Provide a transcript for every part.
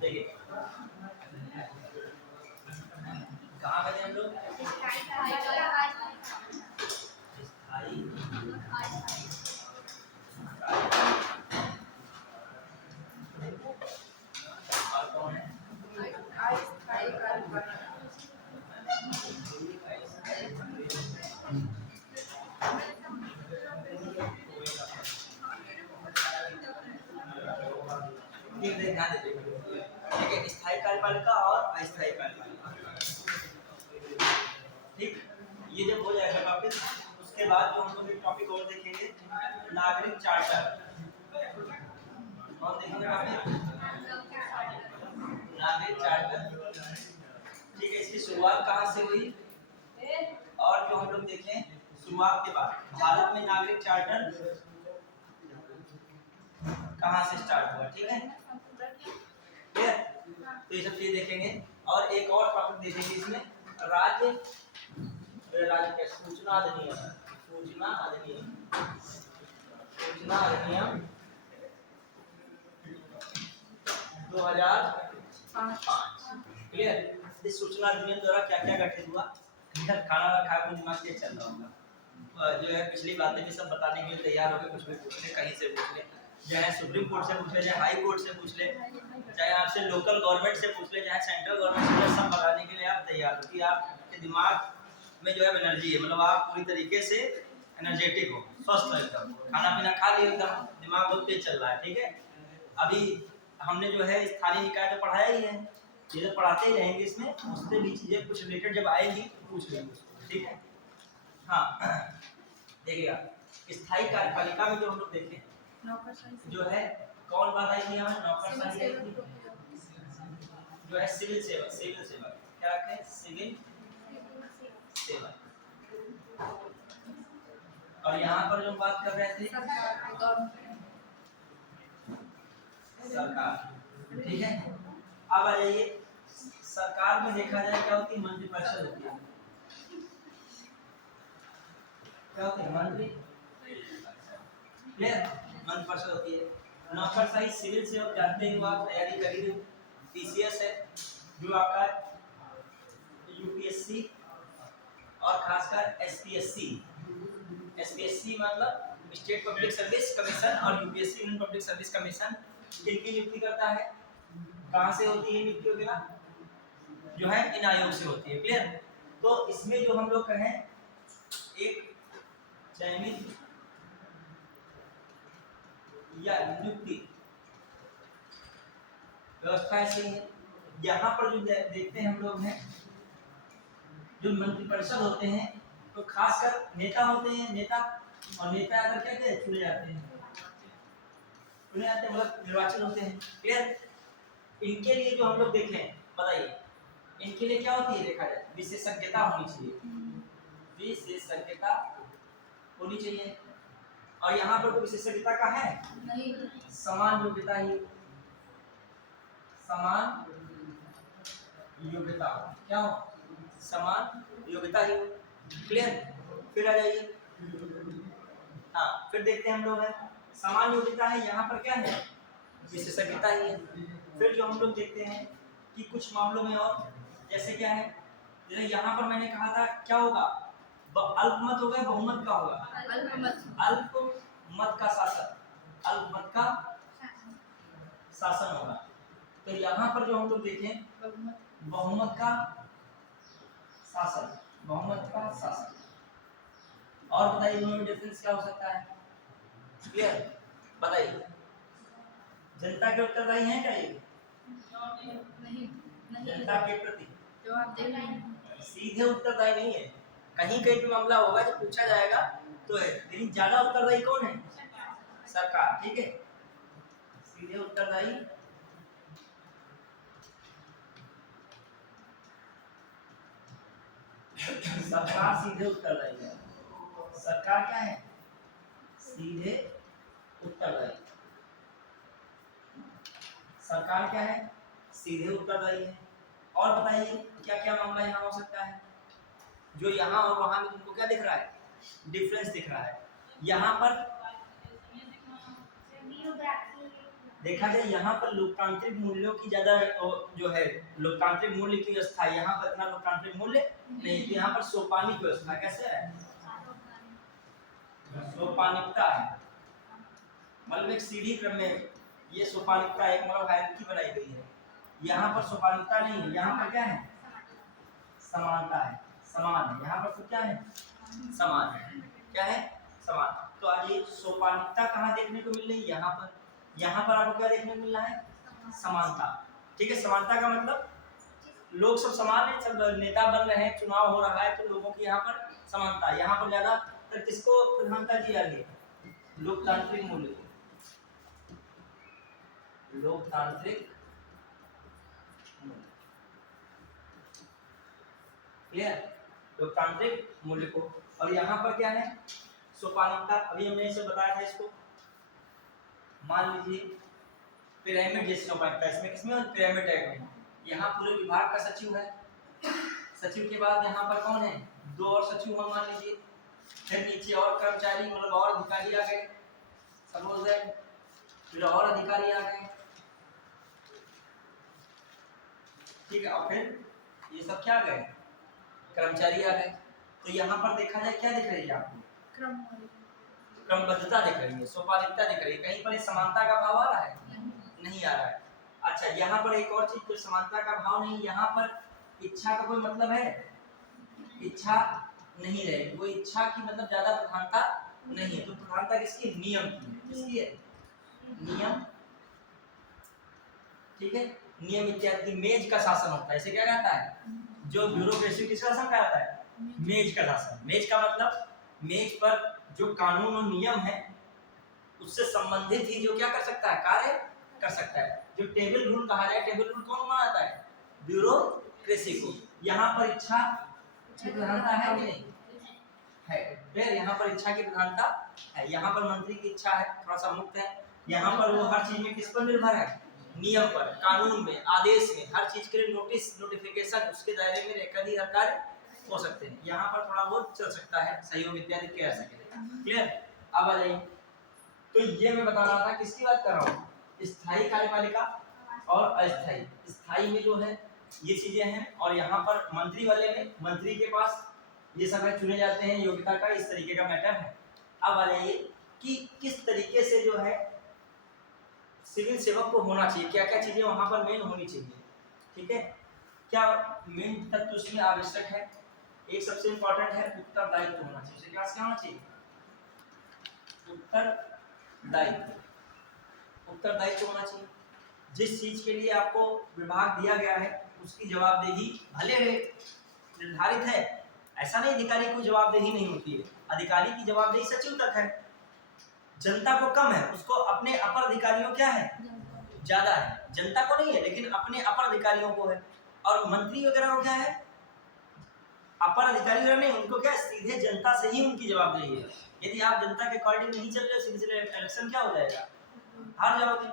देखिए कहाँ गए हम लोग? स्थायी और कौन है? ध्यान दीजिए, ठीक है, स्थायी कार्यपालिका और अस्थायी कार्यपालिका। ठीक, ये जब हो जाएगा टॉपिक, उसके बाद जो हम लोग एक टॉपिक और देखेंगे, नागरिक चार्टर। कौन देखेंगे टॉपिक? नागरिक चार्टर। ठीक है, इसकी शुरुआत कहाँ से हुई और जो हम लोग देखें शुरुआत के बाद भारत में नागरिक चार्टर कहाँ से स्टार्ट हुआ। ठीक है, क्लियर? तो ये सब चीज देखेंगे और एक और टॉपिक देखेंगे इसमें, राज्य के सूचना अधिनियम। सूचना अधिनियम 2005। क्लियर? इस सूचना अधिनियम द्वारा क्या क्या गठित हुआ? खाना खा के दिमाग से चल रहा होगा, जो है पिछली बातें भी सब बताने के लिए तैयार हो गए, कुछ भी पूछ ले, कहीं से पूछ ले, चाहे सुप्रीम कोर्ट से पूछ ले, चाहे हाई कोर्ट से पूछ ले, चाहे आपसे लोकल गवर्नमेंट से पूछ ले, चाहे सेंट्रल गवर्नमेंट से, सब बताने के लिए आप तैयार हो कि आपके दिमाग में जो है एनर्जी है, मतलब आप पूरी तरीके से एनर्जेटिक हो, स्वस्थ हो एकदम, खाना पीना खा लिया एकदम, दिमाग बहुत तेज चल रहा है। ठीक है, अभी हमने जो है स्थानीय निकाय तो पढ़ाया ही है, ये तो पढ़ाते ही रहेंगे, इसमें उससे भी चीजें कुछ रिलेटेड जब आएगी तो पूछ लेंगे उसको। ठीक है, हाँ देखिएगा, स्थायी कार्यपालिका में जो हम लोग देखें जो है कौन बात आई थी हमें? नौकरशाही आई थी, जो है सिविल सेवा। सिविल सेवा क्या रखते हैं? सिविल सेवा। और यहाँ पर जो बात कर रहे थे सरकार। ठीक है, अब आ जाइए, सरकार में देखा जाए क्या होती है? मंत्रिपरिषद होती है। क्या होती है? मंत्री मंत्रिपरिषद होती है। नौकरशाही सिविल सेवा जानते हो आप, तैयारी करिए, पीसीएस है जो आपका यूपीएससी और खासकर एसपीएससी। एसपीएससी मतलब स्टेट पब्लिक सर्विस कमीशन और UPSC Indian public service commission किनकी नियुक्ति करता है? कहाँ से होती है नियुक्ति वगैरह? जो है इन आयोग से होती है। क्लियर? तो इसमें जो हम लोग कहें एक चयनित या नियुक्ति व्यवस्था ऐसी है। यहाँ पर जो देखते हैं हम लोग हैं, जो मंत्रिपरिषद होते हैं तो खासकर नेता होते हैं, नेता, और नेता अगर कहते हैं चुने जाते हैं, मतलब निर्वाचन होते हैं। क्लियर? इनके लिए जो हम लोग देखें, बताइए इनके लिए क्या होती है? देखा जाए विशेषज्ञता होनी चाहिए, विशेषज्ञता होनी चाहिए। और यहाँ पर तो विशेषज्ञता का है नहीं, समान योग्यता ही, समान योग्यता क्या हो? समान योग्यता ही। क्लियर? फिर आ जाइए, हाँ फिर देखते हैं हम लोग है समान योग्यता है, यहाँ पर क्या है? विशेषज्ञता ही है। फिर जो हम लोग देखते हैं कि कुछ मामलों में और जैसे क्या है, जैसे यहाँ पर मैंने कहा था क्या होगा? अल्पमत होगा, बहुमत का होगा? अल्पमत का शासन, अल्पमत का शासन होगा। तो यहाँ पर जो हम लोग देखें बहुमत का शासन, बहुमत का शासन। और बताइए दोनों में डिफरेंस क्या हो सकता है? क्लियर? बताइए, जनता के उत्तरदायी हैं क्या ये? नहीं, जनता के प्रति सीधे उत्तरदायी नहीं है। कहीं कहीं भी मामला होगा जब पूछा जाएगा तो है, लेकिन ज्यादा उत्तरदायी कौन है? सरकार। ठीक है, सीधे उत्तरदायी सरकार, सीधे उत्तरदायी है। सरकार क्या है? सीधे उत्तरदायी। सरकार क्या है? सीधे उत्तरदायी है। और बताइए क्या क्या मामला यहाँ हो सकता है? जो यहाँ और वहाँ में तुमको क्या दिख रहा है? डिफरेंस दिख रहा है। यहाँ पर देखा जाए यहाँ पर लोकतांत्रिक मूल्यों की ज्यादा जो है लोकतांत्रिक मूल्य की व्यवस्था है, यहाँ पर इतना लोकतांत्रिक मूल्य नहीं। तो यहाँ पर सोपानिक व्यवस्था कैसे है, सोपानिकता है, मतलब एक सीढ़ी क्रम में ये सोपानिकता एक मतलब हायरार्की बनाई गई है। यहाँ पर सोपानिकता नहीं है, यहाँ पर क्या है, समानता है, समान है। यहाँ पर तो क्या है, समान है, क्या है, समान। तो आज ये सोपानिकता कहाँ देखने को मिल रही है, यहाँ पर। यहाँ पर आपको क्या देखने को मिल रहा है, समानता। ठीक है, समानता का मतलब लोग सब समान है, सब नेता बन रहे हैं, चुनाव हो रहा है, तो लोगों की यहाँ पर समानता। यहाँ पर ज्यादातर किसको प्रधानता दी जा रही है, लोकतांत्रिक मूल्य को, लोकतांत्रिक क्लियर, लोकतांत्रिक मूल्य को। और यहाँ पर क्या है, सोपानिकता। अभी हमने इसे बताया था इसको, मान लीजिए पिरामिड जैसी सोपानिकता, इसमें किसमें, पिरामिड टाइप में। यहाँ पूरे विभाग का सचिव है, सचिव के बाद यहाँ पर कौन है, 2 और सचिव हो मान लीजिए, फिर नीचे और कर्मचारी मतलब और अधिकारी आ गए, सपोज दैट, फिर और अधिकारी आ गए, ठीक है, और फिर ये सब क्या आ गए, कर्मचारी आ गए। तो यहाँ पर देखा जाए क्या दिख रही है आपको, क्रमबद्धता दिख रही है, सोपानिकता दिख रही है। कहीं पर समानता का भाव आ रहा है, नहीं आ रहा है। अच्छा, यहाँ पर एक और चीज, तो समानता का भाव नहीं, यहाँ पर इच्छा का कोई मतलब है, इच्छा नहीं रहेगी, वो इच्छा की मतलब ज्यादा प्रधानता नहीं है। तो प्रधानता किसकी, नियम की है, किसकी है, नियम, ठीक है, नियम इत्यादि की मेज का शासन होता है। इसे क्या कहता है, जो ब्यूरोक्रेसी किसका शासन कहता है, मेज का शासन। मेज का मतलब मेज पर जो कानून और नियम है उससे संबंधित ही जो क्या कर सकता है, कार्य कर सकता है। जो टेबल रूल कहा जाए, टेबल रूल कौन बनाता है, ब्यूरोक्रेसी को। यहाँ पर इच्छा की प्रधानता है कि नहीं है, फिर यहाँ पर इच्छा की प्रधानता है। यहाँ पर मंत्री की इच्छा है, थोड़ा सा मुक्त है। यहाँ पर वो हर चीज में किस पर निर्भर है, नियम पर, कानून में, आदेश में, हर चीज के लिए नोटिस, नोटिफिकेशन, उसके दायरे में रहकर ही हर कार्य हो सकते हैं। यहाँ पर थोड़ा बहुत चल सकता है, सहयोग इत्यादि किया जा सके। क्लियर, अब आ जाइए। तो ये मैं बता रहा था, किसकी बात कर रहा हूँ, स्थायी कार्यपालिका और अस्थायी। स्थायी में जो है ये चीजें हैं, और यहाँ पर मंत्री वाले में, मंत्री के पास ये सब है, चुने जाते हैं, योग्यता का इस तरीके का मैटर है। अब आ जाइए कि किस तरीके से जो है सिविल सेवक को होना चाहिए, क्या क्या चीजें वहां पर मेन होनी चाहिए, ठीक है। क्या मेन तत्व उसमें आवश्यक है, एक सबसे इंपॉर्टेंट है उत्तरदायित्व होना चाहिए। क्या होना चाहिए, उत्तरदायित्व, उत्तरदायित्व होना चाहिए। जिस चीज के लिए आपको विभाग दिया गया है उसकी जवाबदेही भले निर्धारित है, ऐसा नहीं अधिकारी को जवाबदेही नहीं होती है, अधिकारी की जवाबदेही सचिव तक है, जनता को कम है, उसको अपने अपर अधिकारियों क्या है, ज्यादा है, जनता को नहीं है लेकिन अपने अपर अधिकारियों को है। और मंत्री वगैरह को क्या है, अपर अधिकारी वगैरह नहीं, उनको क्या सीधे जनता से ही उनकी जवाबदेही है। यदि आप जनता के अकॉर्डिंग नहीं चल रहे, सीधे इलेक्शन क्या हो जाएगा, हार जाओगे।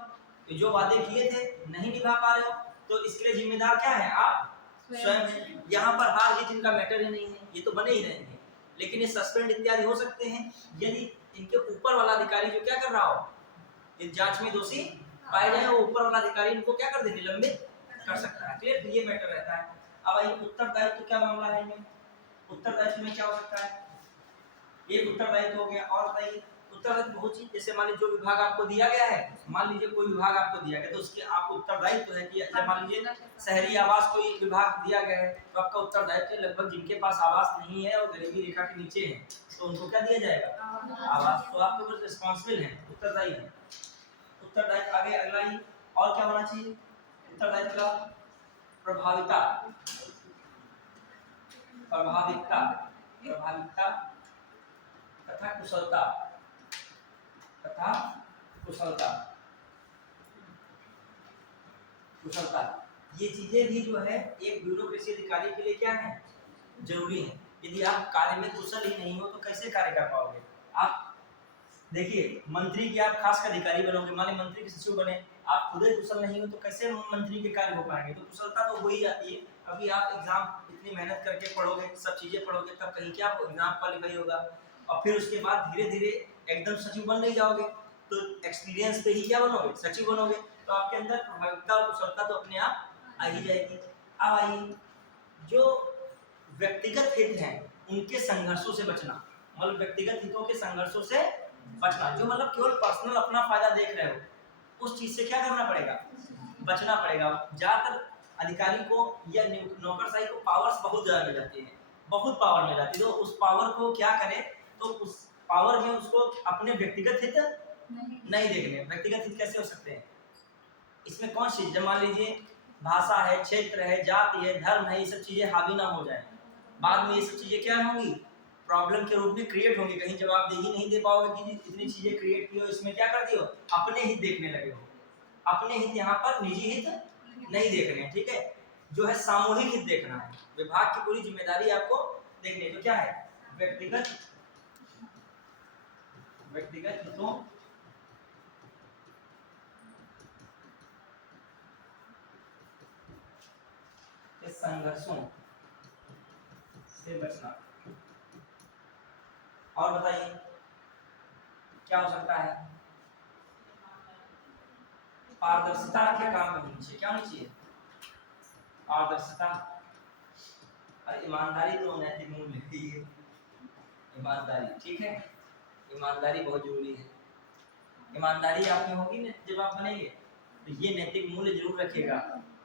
तो जो वादे किए थे नहीं निभा पा रहे हो, तो इसके लिए जिम्मेदार क्या है, आप स्वयं। यहाँ पर हार जीत इनका मैटर ही नहीं है, ये तो बने ही रहेंगे, लेकिन ये सस्पेंड इत्यादि हो सकते हैं यदि इनके ऊपर वाला अधिकारी जो क्या कर रहा हो, इस जांच में दोषी पाए जाए, वो ऊपर वाला अधिकारी इनको क्या कर दे, निलंबित कर सकता है। क्लियर, ये मैटर रहता है। अब आइए उत्तरदायित्व क्या मामला है इनमें, उत्तरदायित्व में क्या हो सकता है, एक उत्तरदायित्व हो गया। और बताइए उत्तरदायित्व बहुत चीज, जैसे मान लीजिए जो विभाग आपको दिया गया है, मान लीजिए कोई विभाग आपको दिया गया तो उसकी आपको उत्तरदायित्व है कि मान लीजिए शहरी आवास कोई विभाग दिया गया है, तो आपका उत्तरदायित्व लगभग जिनके पास आवास नहीं है और गरीबी रेखा के नीचे है, तो उनको क्या दिया जाएगा, आवास। तो आपके ऊपर रिस्पॉन्सिबल है, उत्तरदायी है। उत्तरदायित्व आगे अगला ही और क्या होना चाहिए, उत्तरदायित्व का प्रभाविता, प्रभाविकता, प्रभाविकता तथा कुशलता, तथा कुशलता, कुशलता, ये चीजें भी जो है एक ब्यूरोक्रेसी अधिकारी के लिए क्या है, जरूरी है। यदि आप कार्य में कुशल ही नहीं हो तो कैसे कार्य कर पाओगे। आप देखिए मंत्री की आप खास अधिकारी बनोगे, माने मंत्री के सचिव बने, आप खुद ही कुशल नहीं हो तो कैसे मंत्री के कार्य हो पाएंगे। तो कुशलता तो हो ही जाती है। अभी आप एग्जाम इतनी मेहनत करके पढ़ोगे, सब चीजें पढ़ोगे, तब कहीं क्या एग्जाम क्वालिफाई होगा, और फिर उसके बाद धीरे धीरे एकदम सचिव बन नहीं जाओगे। तो एक्सपीरियंस पे ही क्या बनोगे, सचिव बनोगे। तो आपके अंदर प्रभावकता और कुशलता तो अपने आप आ ही जाएगी। अब आइए, जो व्यक्तिगत हित हैं उनके संघर्षों से बचना, मतलब व्यक्तिगत हितों के संघर्षों से बचना, जो मतलब केवल पर्सनल अपना फायदा देख रहे हो, उस चीज से क्या करना पड़ेगा, बचना पड़ेगा। ज्यादातर अधिकारी को या नौकरशाही को पावर्स बहुत ज्यादा मिल जाती है, बहुत पावर मिल जाती है, तो उस पावर को क्या करे, तो उस पावर में उसको अपने व्यक्तिगत हित नहीं देखने। व्यक्तिगत हित कैसे हो सकते हैं इसमें, कौन सी, जब मान लीजिए भाषा है, क्षेत्र है, जाति है, धर्म है, ये सब चीजें हावी ना हो जाए, बाद में ये सब चीजें क्या होंगी, प्रॉब्लम के रूप में क्रिएट होंगी। कहीं जवाबदेही नहीं दे पाओगे कि इतनी चीजें क्रिएट की हो, इसमें क्या कर दियो, अपने हित देखने लगे हो। अपने हित यहाँ पर निजी हित नहीं देखने हैं, ठीक है, जो है सामूहिक हित देखना है। विभाग की पूरी जिम्मेदारी आपको देखनी है। तो क्या है, व्यक्तिगत हितों के संघर्षों से बचना। और बताइए क्या हो सकता है, पारदर्शिता के काम में होनी चाहिए। क्या होनी चाहिए, पारदर्शिता और ईमानदारी तो नैतिक मूल्य है। ईमानदारी, ठीक है, ईमानदारी बहुत जरूरी है। ईमानदारी आप में होगी ना जब आप बनेंगे, तो ये नैतिक मूल्य जरूर रखिएगा,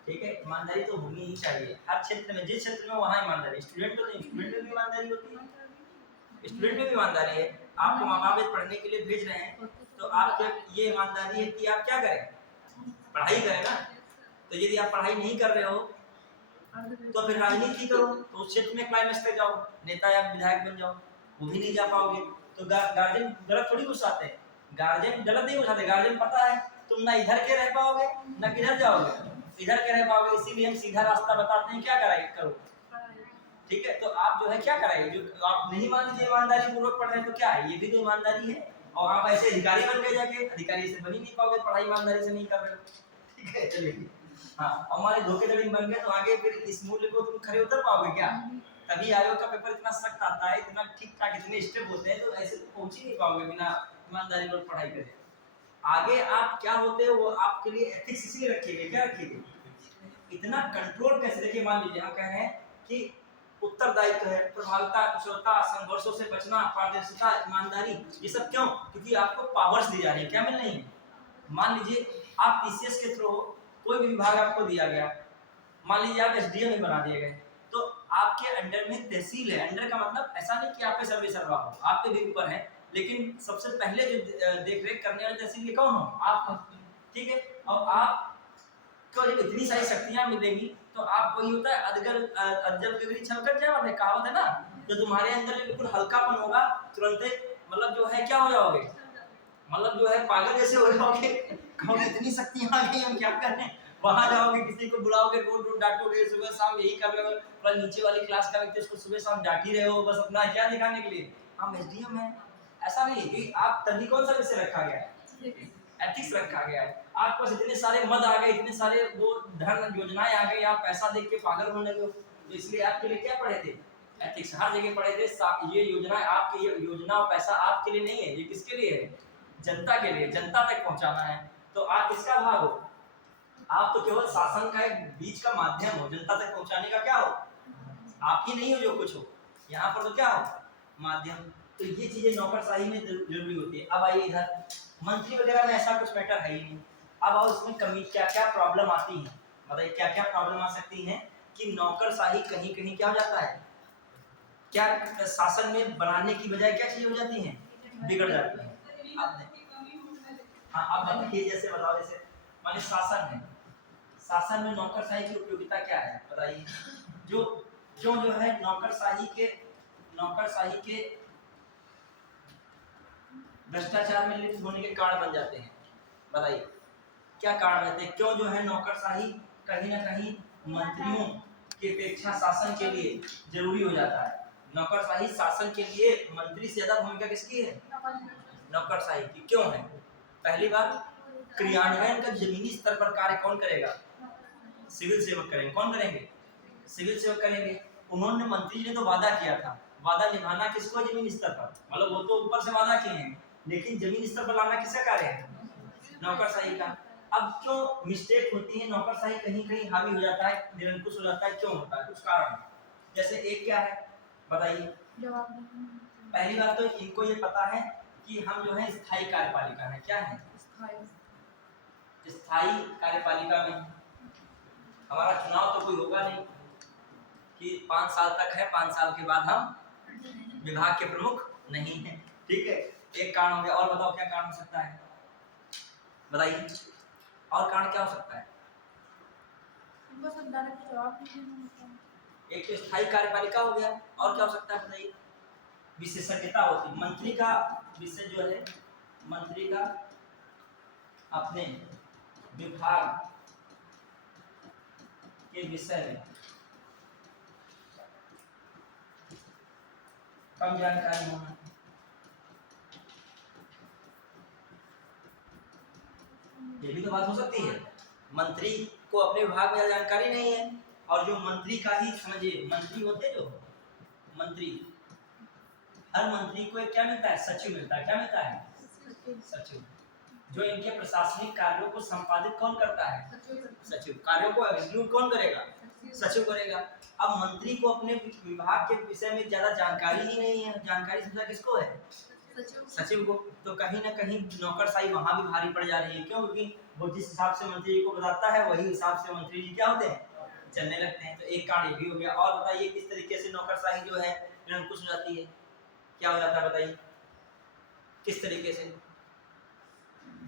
ठीक है। ईमानदारी तो होनी ही चाहिए हर क्षेत्र में, जिस क्षेत्र में वहाँ ईमानदारी। स्टूडेंट तो नहीं, स्टूडेंट में भी ईमानदारी होती है, स्टूडेंट में भी ईमानदारी है। आपको माँ बाप पढ़ने के लिए भेज रहे हैं, तो आपके ये ईमानदारी है कि आप क्या करें, पढ़ाई करें ना। तो यदि आप पढ़ाई नहीं कर रहे हो तो फिर राजनीति करो, तो उस क्षेत्र में क्लाइमेक्स पे जाओ, नेता या विधायक बन जाओ, वो भी नहीं जा पाओगे। तो गार्जियन गलत थोड़ी घुसाते हैं, गार्जियन गलत नहीं घुसाते, गार्जियन पता है तुम ना इधर के रह पाओगे ना किधर जाओगे, इधर के रह पाओगे, इसीलिए हम सीधा रास्ता बताते हैं, क्या कराएंगे, करो, ठीक है। तो आप जो है क्या कराएंगे, जो आप नहीं मान लीजिए ईमानदारी पूर्वक पढ़ रहे हैं, तो क्या है, ये भी तो ईमानदारी है। और आप ऐसे अधिकारी बन गए, जाके अधिकारी से बन ही नहीं पाओगे, पढ़ाई ईमानदारी से नहीं कर रहे हो, ठीक है। चलिए, हाँ, हमारे धोखेधड़ी बन गए, तो आगे फिर इस मूल्य को तुम खरे उतर पाओगे क्या। तभी आयोग का पेपर इतना सख्त आता है, इतना ठीक ठाक, इतने स्टेप होते हैं, तो ऐसे तो पहुंच ही नहीं पाओगे बिना ईमानदारी पर पढ़ाई करे। आगे आप क्या होते हो वो आपके लिए एथिक्स इसलिए रखिएगा, क्या रखिएगा, इतना कंट्रोल कैसे। देखिए मान लीजिए हम कह रहे हैं कि उत्तरदायित्व है, प्रभावता, कुशलता, संघर्षों से बचना, पारदर्शिता, ईमानदारी, ये सब क्यों, क्योंकि आपको पावर्स दी जा रही है, क्या मिल रही है। मान लीजिए आप पीसीएस के थ्रू कोई भी विभाग आपको दिया गया, मान लीजिए आप एसडीएम ही बना दिए गए, तो आपके अंडर में तहसील है। अंडर का मतलब ऐसा नहीं कि आप पे सर्वे सर्वा हो, आपके भी ऊपर है, लेकिन सबसे पहले जो देख रेख करने वाले तहसील के कौन हो, आप, ठीक है। और आप को जब इतनी सारी शक्तियां मिलेंगी, तो आप वही होता है अजब गगरी छलकट जाओगे, कहावत है ना, जो तुम्हारे अंदर बिल्कुल हल्कापन होगा, तुरंत मतलब जो है क्या हो जाओगे, मतलब जो है पागल जैसे हो जाओगे, कहोगे इतनी शक्तियां आ गई, हम क्या कर रहे हैं। वहां जाओगे, किसी को बुलाओगे, रोड रोड डांटोगे, सुबह शाम यही कर रहे हो, और नीचे वाली क्लास का व्यक्ति उसको सुबह शाम डांट ही रहे हो, बस अपना क्या दिखाने के लिए, हम एसडीएम हैं। ऐसा नहीं है कि आप तभी कौन सा विषय रखा गया है, एथिक्स रखा गया है। आपके पास इतने सारे मद आ गए, इतने सारे वो धन योजनाएं आ गई, आप पैसा देख के पागल होने लगे हो, तो इसलिए आपके लिए क्या पढ़े थे, एथिक्स। हर जगह पढ़े थे, ये योजना आपकी, ये योजना और पैसा आपके लिए नहीं है, ये किसके लिए है, जनता के लिए, जनता तक पहुंचाना है। तो आप किसका भाग हो, आप तो केवल शासन का एक बीच का माध्यम हो, जनता तक पहुंचाने का क्या हो, आप ही नहीं हो जो कुछ हो, यहाँ पर तो क्या हो, माध्यम। तो ये चीजें नौकरशाही में जरूरी होती है। अब आइए इधर, मंत्री वगैरह में ऐसा कुछ मैटर है ही नहीं। अब आओ इसमें कमी क्या क्या प्रॉब्लम आती है, बताइए क्या क्या प्रॉब्लम आ सकती है कि नौकरशाही कहीं कहीं क्या हो जाता है, क्या शासन में बनाने की बजाय क्या चीज हो जाती है, बिगड़ जाती है। हाँ, आप बताइए, जैसे बताओ, जैसे मान शासन है, शासन में नौकरशाही की उपयोगिता क्या है, बताइए। जो क्यों जो है नौकरशाही के भ्रष्टाचार में लिप्त होने के कारण बन जाते हैं, बताइए क्या कारण रहते हैं, क्यों जो है नौकरशाही कहीं ना कहीं मंत्रियों की अपेक्षा शासन के लिए जरूरी हो जाता है। नौकरशाही शासन के लिए मंत्री से ज्यादा भूमिका किसकी है, नौकरशाही की। क्यों है, पहली बात, क्रियान्वयन का जमीनी स्तर पर कार्य कौन करेगा, सिविल सेवक करेंगे। कौन करेंगे, सिविल सेवक करेंगे। उन्होंने, मंत्री जी ने तो वादा किया था, वादा निभाना किसको, जमीनी स्तर पर, मतलब वो तो ऊपर से वादा किए हैं, लेकिन जमीन स्तर पर लाना किसका कार्य है? नौकरशाही का। अब क्यों मिस्टेक होती है, नौकरशाही कहीं कहीं हावी हो जाता है, निरंकुश हो जाता है, क्यों होता है? कुछ कारण, जैसे एक क्या है बताइए। पहली बात तो इनको ये पता है कि हम जो है स्थायी कार्यपालिका है। क्या है? स्थायी कार्यपालिका में हमारा चुनाव तो कोई होगा नहीं कि 5 साल तक है, 5 साल के बाद हम विभाग के प्रमुख नहीं है। ठीक है, एक कारण हो गया। और बताओ क्या कारण हो सकता है, बताइए और कारण क्या हो सकता है? एक तो स्थायी कार्यपालिका हो गया, और क्या हो सकता है बताइए? विशेषज्ञता होती, मंत्री का विषय जो है, मंत्री का अपने विभाग के विषय में कम जानकारी होना। ये भी तो बात हो सकती है, मंत्री को अपने विभाग में जानकारी नहीं है, और जो मंत्री का ही समझिए, मंत्री होते जो मंत्री, हर मंत्री को एक क्या मिलता है? सचिव मिलता है। क्या मिलता है? सचिव। जो इनके प्रशासनिक कार्यों को संपादित कौन करता है? सचिव। कार्यों को एग्जीक्यूट कौन करेगा? सचिव करेगा। अब मंत्री को अपने विभाग के विषय में ज्यादा जानकारी ही नहीं है, जानकारी सबसे किसको है? सचिव को। तो कहीं ना कहीं नौकरशाही वहां भी भारी पड़ जा रही है। क्यों? क्योंकि वो जिस हिसाब से मंत्री जी को बताता है वही हिसाब से मंत्री जी क्या होते हैं? चलने लगते हैं। तो एक कारण ये भी हो गया। और बताइए किस तरीके से नौकरशाही जो है निरंकुश हो जाती है? क्या हो जाता है बताइए किस तरीके से?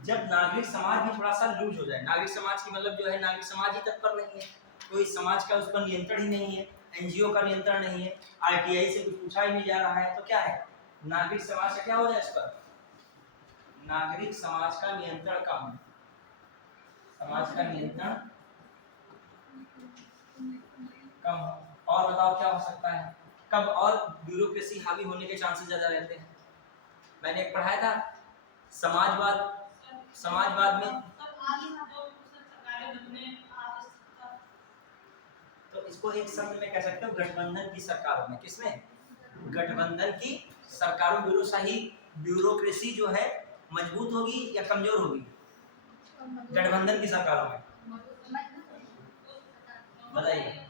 जब नागरिक समाज भी थोड़ा सा लूज हो जाए। नागरिक समाज की मतलब जो है, नागरिक समाज ही तत्पर नहीं है, कोई समाज का उस पर नियंत्रण ही नहीं है, एनजीओ का नियंत्रण नहीं है, आरटीआई से कुछ पूछा ही नहीं जा रहा है, तो क्या है? नागरिक समाज का क्या हो जाए? इस पर नागरिक समाज का नियंत्रण कम, समाज का नियंत्रण कम। और बताओ क्या हो सकता है? कब और ब्यूरोक्रेसी हावी होने के चांसेस ज्यादा रहते हैं। मैंने एक पढ़ाया था समाजवाद में, तो इसको एक शब्द में कह सकते हो, गठबंधन की सरकारों में। किसमें? गठबंधन की सरकारों। ब्यूरोक्रेसी जो है मजबूत होगी या कमजोर होगी? गठबंधन की सरकारों में बताइए।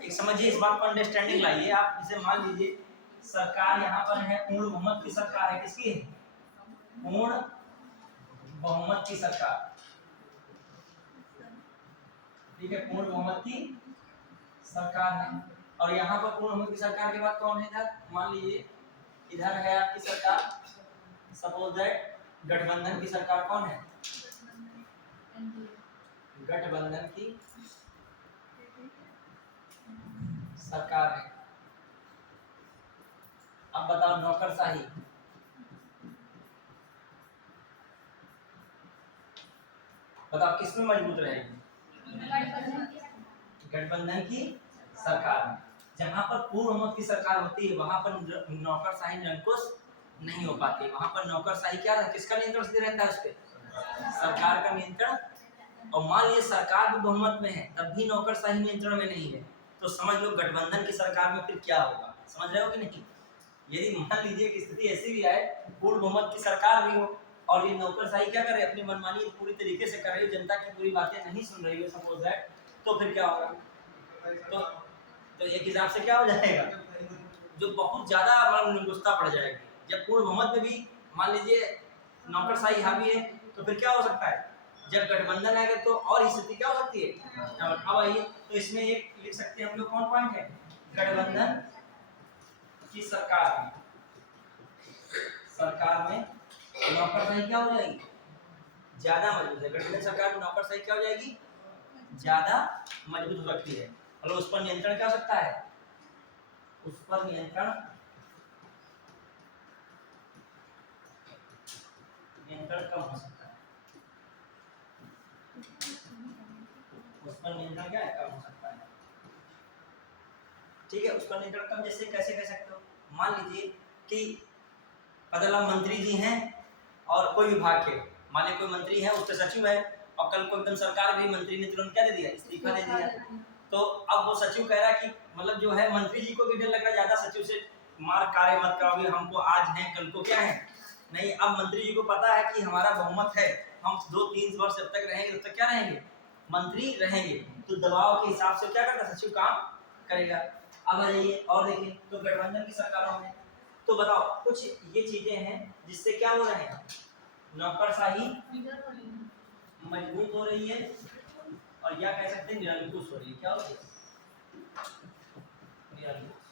एक समझिए, इस बात को अंडरस्टैंडिंग लाइए आप। इसे मान लीजिए सरकार यहाँ पर है, पूर्ण बहुमत की सरकार है। किसकी है? पूर्ण बहुमत की सरकार। ठीक है, पूर्ण बहुमत की सरकार है। और यहाँ पर पूर्ण बहुमत की सरकार के बाद कौन है? इधर मान लीजिए इधर है आपकी सरकार, सपोज दैट गठबंधन की सरकार कौन है? गठबंधन की सरकार है। अब बताओ नौकरशाही, बताओ किसमें मजबूत रहेगी? गठबंधन की सरकार में। जहां पर पूर्ण बहुमत की सरकार होती है वहां पर नौकरशाही निरंकुश नहीं हो पाती। वहां पर नौकरशाही क्या है? किसका नियंत्रण से रहता है? उस पर सरकार का नियंत्रण। और मान लीजिए सरकार भी बहुमत में है तब भी नौकरशाही नियंत्रण में नहीं है, तो समझ लो गठबंधन की सरकार में फिर क्या होगा। समझ रहे हो कि नहीं? यदि मान लीजिए कि स्थिति ऐसी भी आए, पूर्ण बहुमत की सरकार भी हो और ये नौकरशाही क्या करे? अपनी मनमानी पूरी तरीके से कर रही हो, जनता की पूरी बातें नहीं सुन रही हो, सपोज दैट, तो फिर क्या होगा? तो एक हिसाब से क्या हो जाएगा? जो बहुत ज्यादा निरंकुशता पड़ जाएगी। जब पूर्ण बहुमत में भी मान लीजिए नौकरशाही हावी है तो फिर क्या हो सकता है? जब गठबंधन आएगा तो और स्थिति क्या हो सकती है? अब आइए तो इसमें एक लिख सकते हैं हम लोग, कौन पॉइंट है? गठबंधन की सरकार में नौकरशाही क्या हो जाएगी? ज्यादा मजबूत है। गठबंधन सरकार में नौकरशाही क्या हो जाएगी? ज्यादा मजबूत हो सकती है। और उस पर नियंत्रण क्या हो सकता है? उस पर नियंत्रण कम हो सकता है। उस पर नियंत्रण क्या है? कम हो सकता है। ठीक है, उस पर नियंत्रण कम जैसे कैसे कह सकते हो? मान लीजिए कि बदला मंत्री जी हैं और कोई विभाग के, मान लीजिए कोई मंत्री है, उस पर सचिव है, और कल को एकदम सरकार भी मंत्री ने तुरंत क्या दे दिया? इस्तीफा दे दिया। तो अब वो सचिव कह रहा है कि मतलब जो है मंत्री जी को भी डर लग रहा है ज्यादा सचिव से मार कार्य मत कराओगे, हमको आज है कल को क्या है नहीं। अब मंत्री जी को पता है कि हमारा बहुमत है, हम 2-3 वर्ष जब तक रहेंगे तब तक क्या रहेंगे, मंत्री रहेंगे, तो दबाव के हिसाब से क्या करता सचिव काम करेगा। अब आइए और देखिए, तो गठबंधन की सरकारों में तो बताओ कुछ ये चीजें हैं जिससे क्या हो रहे हैं, नौकरशाही मजबूत हो रही है, और या कह सकते हैं निरंकुश हो रही है। क्या हो रही है, निरंकुश।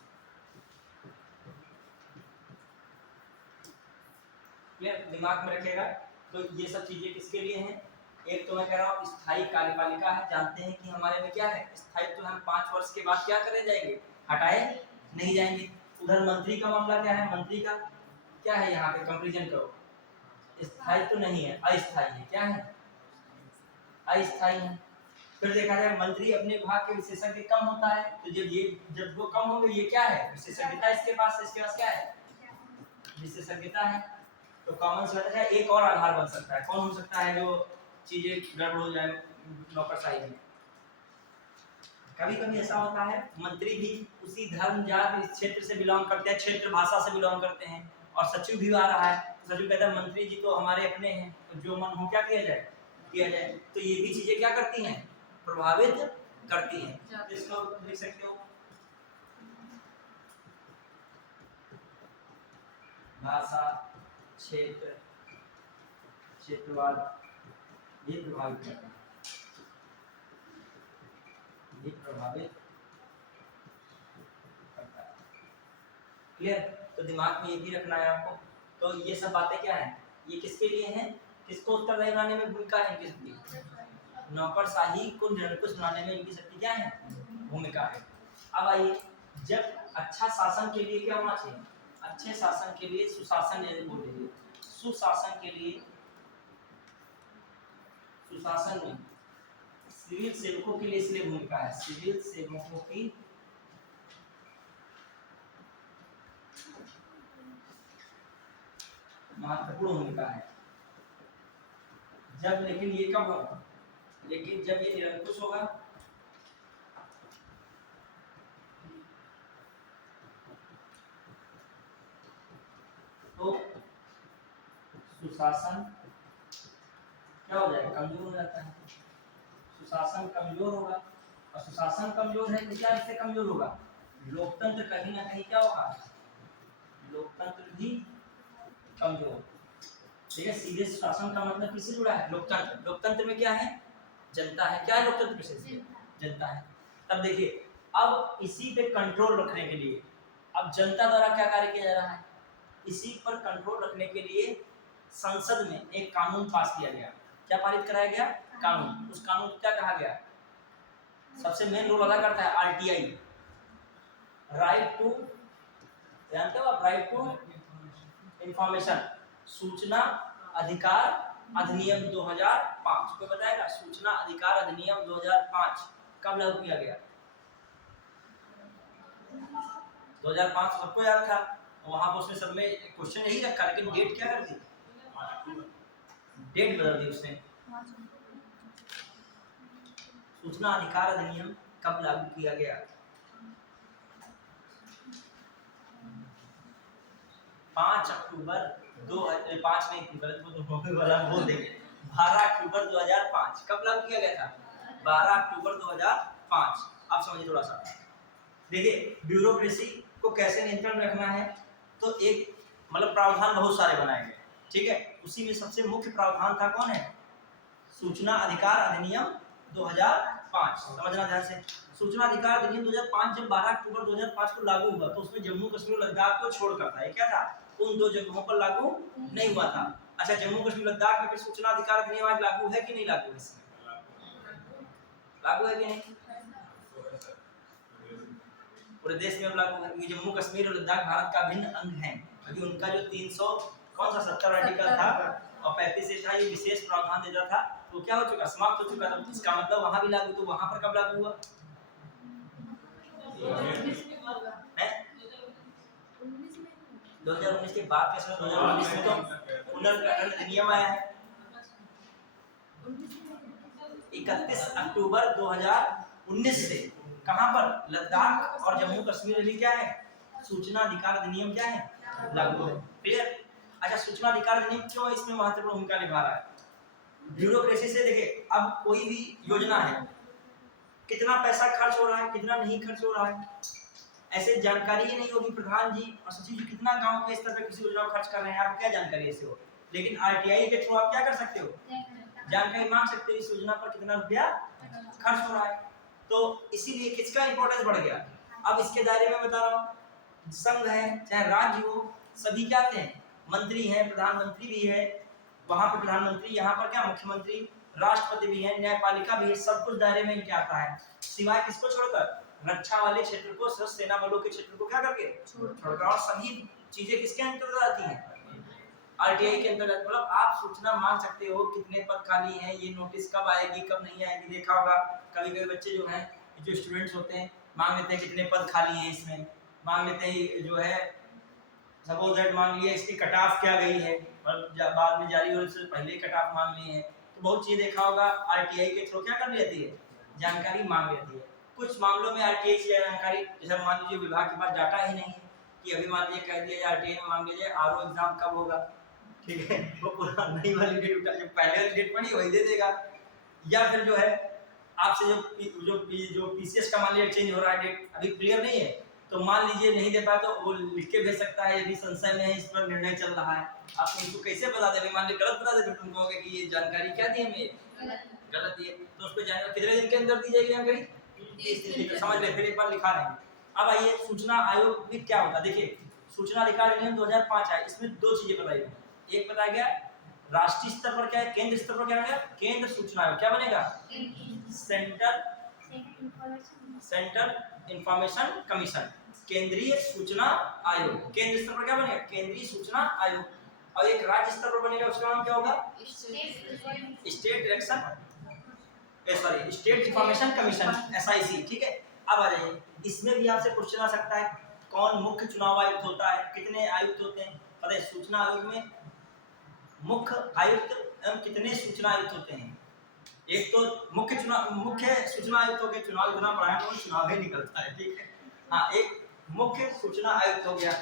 ये दिमाग में रखेगा। तो ये सब चीजें किसके लिए हैं, एक तो मैं कह रहा हूँ स्थायी कार्यपालिका है, जानते हैं कि हमारे में क्या है स्थायित्व, तो हम 5 वर्ष के बाद क्या करे जाएंगे, हटाए नहीं जाएंगे। उधर मंत्री का मामला क्या है, मंत्री का क्या है, यहाँ पे कंपैरिजन करो, स्थायित्व तो नहीं है, अस्थायी है। क्या है, अस्थायी है। फिर देखा जाए मंत्री अपने विभाग के विशेषज्ञ कम होता है, तो जब वो कम होंगे, ये क्या है विशेषज्ञता, इसके पास क्या है विशेषज्ञता है। तो कॉमन सेंस है, एक और आधार बन सकता है, कौन हो सकता है जो चीजें गड़बड़ हो जाए नौकरशाही में। कभी कभी ऐसा होता है मंत्री भी उसी धर्म जाति क्षेत्र से बिलोंग करते हैं, क्षेत्र भाषा से बिलोंग करते हैं, और सचिव भी आ रहा है, तो सचिव कहता है मंत्री जी तो हमारे अपने हैं, तो जो मन हो क्या किया जाए। तो ये भी चीजें क्या करती हैं, प्रभावित करती हैं। इसको लिख सकते हो, भाषा क्षेत्र क्षेत्रवाद ये प्रभावित करता है, ये प्रभावित करता है। क्लियर, तो दिमाग में ये भी रखना है आपको। तो ये सब बातें क्या है, ये किसके लिए हैं, किसको उत्तरदायी बनाने में भूमिका है इनकी सबकी, नौकरशाही को निरंकुश बनाने में इनकी सबकी क्या है भूमिका है। अब आइए, जब अच्छा शासन के लिए क्या होना चाहिए, अच्छे शासन के लिए सुशासन, बोल दीजिए सुशासन के लिए, सुशासन में सिविल सेवकों के लिए इसलिए भूमिका है, सिविल सेवकों की महत्वपूर्ण भूमिका है। जब, लेकिन ये कब होगा, लेकिन जब ये निरंकुश होगा, तो सुशासन क्या हो जाएगा, कमजोर हो जाता है। सुशासन कमजोर होगा, और सुशासन कमजोर है तो क्या इससे कमजोर होगा, लोकतंत्र कहीं ना कहीं क्या होगा, लोकतंत्र भी कमजोर। ठीक है, सीधे शासन का मतलब किससे जुड़ा है, लोकतंत्र। लोकतंत्र में क्या है, जनता है। क्या है लोकतंत्र से, जनता है। तब देखिए, अब इसी पे कंट्रोल रखने के लिए, अब जनता द्वारा क्या कार्य किया जा रहा है, इसी पर कंट्रोल रखने के लिए संसद में एक कानून पास किया गया। क्या पारित कराया गया, कानून। उस कानून को क्या कहा गया, सबसे मेन रोल अदा करता है आरटीआई, राइट टू, जानते हो आप, राइट टू इंफॉर्मेशन, सूचना अधिकार अधिनियम 2005। को बताएगा, सूचना अधिकार अधिनियम 2005 कब लागू किया गया, 2005 सबको याद था, वहां पर उसने सब में क्वेश्चन यही रखा, लेकिन डेट क्या कर दी, डेट बदल दी उसने। सूचना अधिकार अधिनियम कब लागू किया गया, 5 अक्टूबर 2005 नहीं, गलत बोल देंगे, 12 अक्टूबर 2005। कब लागू किया गया था, 12 अक्टूबर 2005। आप समझिए थोड़ा सा, देखिए ब्यूरोक्रेसी को कैसे नियंत्रण में रखना है, तो एक मतलब प्रावधान बहुत सारे बनाए गए, ठीक है। उसी में सबसे मुख्य प्रावधान था, कौन है, सूचना अधिकार अधिनियम 2005। समझना ध्यान से, सूचना अधिकार अधिनियम 2005 जब 12 अक्टूबर 2005 को लागू हुआ, तो उसमें जम्मू कश्मीर और लद्दाख को छोड़कर था, ये क्या था, उन 2 जगहों पर लागू नहीं हुआ था। अच्छा, जम्मू कश्मीर लद्दाख में फिर सूचना अधिकार अधिनियम आज लागू है कि नहीं लागू है, इसमें लागू है कि नहीं, पूरे देश में लागू है। ये जम्मू कश्मीर और लद्दाख भारत का अभिन्न अंग है, अभी उनका जो 370 आर्टिकल था और 35 से था, ये विशेष प्रावधान देता था, तो क्या हो चुका, समाप्त हो चुका था। इसका मतलब वहां भी लागू, तो वहां पर कब लागू हुआ, 2019 के बाद के, 2019 में तो पुनर्गठन अधिनियम आया है। 31 अक्टूबर 2019 से कहां पर, लद्दाख और जम्मू कश्मीर अभी क्या है, सूचना अधिकार अधिनियम क्या है, लागू है। क्लियर। अच्छा, सूचना अधिकार अधिनियम क्यों इसमें महत्वपूर्ण भूमिका निभा रहा है? ब्यूरोक्रेसी से देखिए, अब कोई भी योजना है, कितना पैसा खर्च हो रहा है, कितना नहीं खर्च हो रहा है, ऐसे जानकारी ही नहीं होगी। प्रधान जी और सचिव जी कितना गांव के स्तर पर किसी योजना को खर्च कर रहे हैं, आपको क्या जानकारी ऐसे हो? लेकिन आरटीआई के थ्रू आप क्या कर सकते हो, जानकारी मांग सकते हो इस योजना पर कितना रुपया खर्च हो रहा है। तो इसीलिए किसका इंपॉर्टेंस बढ़ गया। अब इसके दायरे में बता रहा हूँ, संघ है चाहे राज्य हो, सभी क्या आते हैं, मंत्री हैं, प्रधानमंत्री भी है, वहां पर प्रधानमंत्री, यहाँ पर क्या मुख्यमंत्री, राष्ट्रपति भी है, न्यायपालिका भी है, सब कुछ दायरे में क्या आता है, सिवाय किसको छोड़कर, रक्षा वाले क्षेत्र को, सशस्त्र सेना बलों के क्षेत्र को क्या करके छोड़कर, और सभी चीजें किसके अंतर्गत आती हैं, आरटीआई के अंतर्गत। मतलब आप सूचना मांग सकते हो कितने पद खाली हैं, ये नोटिस कब आएगी कब नहीं आएगी। देखा होगा कभी कभी बच्चे जो हैं, जो स्टूडेंट्स होते हैं, मांग लेते हैं कितने पद खाली हैं इसमें, मांग लेते हैं जो है सपोज दैट मान लिया इसकी कट ऑफ क्या गई है, और बाद में जारी होने से पहले कट ऑफ मांग ली है। तो बहुत चीज देखा होगा आरटीआई के थ्रू क्या कर लेती है, जानकारी मांग लेती है। कुछ मामलों में आरटीआई से जानकारी, जैसे मान लीजिए विभाग के पास डाटा ही नहीं है कि अभी मान लीजिए कह दिया आरटीआई में मांग लीजिए आरओ एग्जाम कब होगा, ठीक है, वो पूरा नई वाली डेट उठा, जो पहले वाली डेट पड़ी वही दे देगा। या फिर जो है आपसे जो पीसीएस का मान लीजिए चेंज हो रहा है, डेट अभी क्लियर नहीं है, तो मान लीजिए नहीं दे पाया तो वो लिख के भेज सकता है, यदि संशय में है इस पर निर्णय चल रहा है। आप उनको कैसे बता देंगे, मान लीजिए गलत बता दे, फिर तुम कहोगे कि ये जानकारी क्या दी हमें, गलत दी है, तो उस पर जानकारी कितने दिन के अंदर दी जाएगी जानकारी, 30 दिन के, समझ ले, फिर एक बार लिखा देंगे। अब आइए सूचना आयोग भी क्या होता है, देखिए सूचना अधिकार अधिनियम 2005 आया, इसमें दो चीजें बताई गई। एक बताया गया राष्ट्रीय स्तर पर क्या है, केंद्र स्तर पर क्या है, केंद्र सूचना आयोग क्या बनेगा, सेंट्रल इंफॉर्मेशन कमीशन, केंद्रीय सूचना आयोग। केंद्र स्तर पर क्या बनेगा, केंद्रीय सूचना आयोग। और एक राज्य स्तर पर बनेगा, उसका नाम क्या होगा, state election state information commission, SIC. ठीक है। अब आ जाइए, इसमें भी आपसे क्वेश्चन आ सकता है, कौन मुख्य चुनाव आयुक्त होता है, कितने आयुक्त होते हैं, पता है सूचना आयोग में मुख्य आयुक्त एवं कितने सूचना आयुक्त होते हैं। एक तो मुख्य सूचना आयुक्त हो गया, चुनाव इतना बड़ा है तो चुनाव ही निकलता है, ठीक है। हाँ, एक मुख्य सूचना आयुक्त हो गया,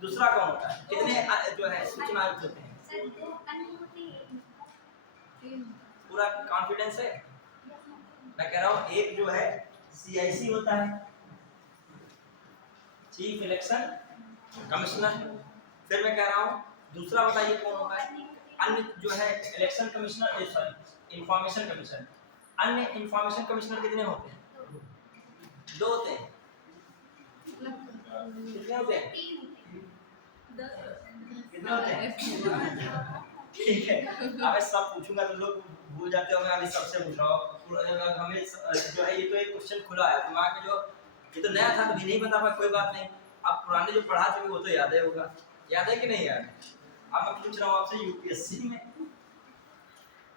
दूसरा कौन होता है, कितने जो है सूचना आयुक्त होते हैं, पूरा कॉन्फिडेंस है, मैं कह रहा हूँ एक जो है सीआईसी होता है, चीफ इलेक्शन कमिश्नर। फिर मैं कह रहा हूँ दूसरा बताइए कौन होता है, अन्य जो है election commissioner, sorry information commissioner. अन्य इंफॉर्मेशन कमिश्नर कितने होते हैं, 2 होते हैं, कितने होते हैं, कितने होते हैं, ठीक है। अब सब पूछूंगा तो लोग भूल जाते हो, मैं अभी सबसे पूछ रहा हूँ, हमें जो है ये तो एक क्वेश्चन खुला है दिमाग में, जो ये तो नया था कभी नहीं बता पाया, कोई बात नहीं, आप पुराने जो पढ़ा चुके वो तो याद है होगा, याद है कि नहीं याद। अब मैं पूछ रहा हूँ आपसे, यूपीएससी में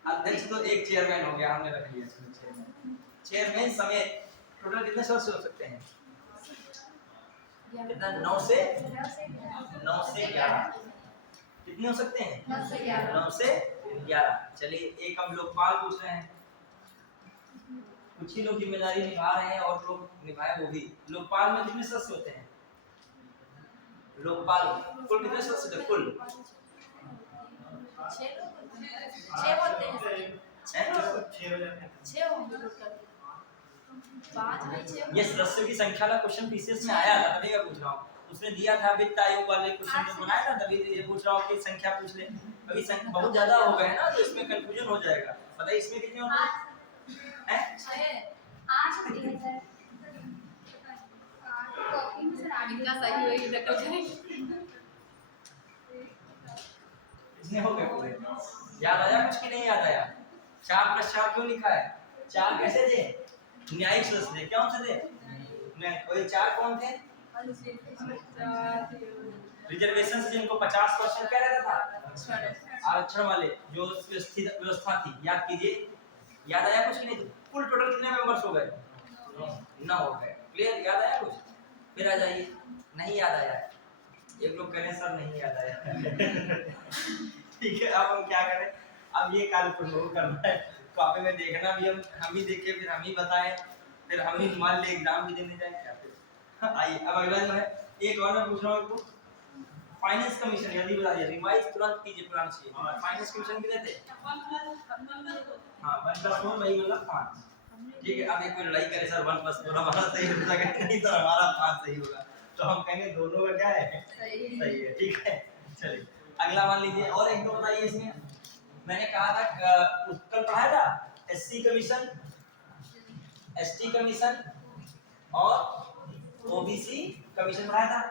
अध्यक्ष तो एक चेयरमैन हो गया, हमने रख लिया चेयरमैन समेत टोटल कितने सदस्य हो सकते हैं, कितना, 9 से 11 कितने हो सकते हैं, 9 से 11। चलिए एक अब लोकपाल पूछ रहे हैं, कुछ ही लोग जिम्मेदारी निभा रहे हैं और लोग निभाए वो भी। लोकपाल में कितने सदस्य होते हैं, लोकपाल कुल कितने सदस्य होते हैं, कुल 6 होते हैं, 6 ये सदस्यों की संख्या का क्वेश्चन पीसीएस में आया था, तभी मैं पूछ रहा हूँ, उसने दिया था वित्त आयोग वाले क्वेश्चन जो बनाया था, तभी ये पूछ रहा हूँ कि संख्या पूछ ले, अभी बहुत ज्यादा हो गए ना तो इसमें कंफ्यूजन हो जाएगा। बताइए इसमें कितने होते हैं, 8 होते हैं सर, कॉपी में सर इनका सही होगी तो कितने हो गए पूरे, याद आया कुछ की नहीं याद आया, 4 + 4 क्यों लिखा है, 4 कैसे थे, न्यायिक सदस्य थे, कौन से थे, वही 4 कौन थे, रिजर्वेशन से जिनको 50% क्या रहता था, आरक्षण वाले जो व्यवस्था थी, याद कीजिए, याद आया कुछ नहीं, कुल टोटल कितने मेंबर्स हो गए, 9 हो गए, क्लियर, याद आया कुछ, फिर आ जाइए, नहीं याद आया, एक लोग कहें सर नहीं याद आया ठीक है। अब हम क्या करें, अब ये काल प्रयोग करना है, कॉपी में देखना भी हम ही देखे, फिर हम ही बताएं, फिर हम ही मान ले एग्जाम भी देने जाए क्या, फिर आइए अब अगला जो है एक और मैं पूछ रहा हूँ आपको, फाइनेंस कमीशन जल्दी बता दिया, रिवाइज तुरंत कीजिए, पुराना चाहिए। फाइनेंस कमीशन कितने थे? हाँ 1+4 वही मतलब 5। ठीक है, अब एक कोई लड़ाई करे सर 1+4 हमारा सही होता है, नहीं सर हमारा 5 सही होगा, तो हम कहेंगे दोनों का क्या है सही है। ठीक है, चलिए अगला मान लीजिए, और एक दो बताइए इसमें। मैंने कहा था कल पढ़ाया था एससी कमीशन, एसटी कमीशन और ओबीसी कमीशन पढ़ाया था।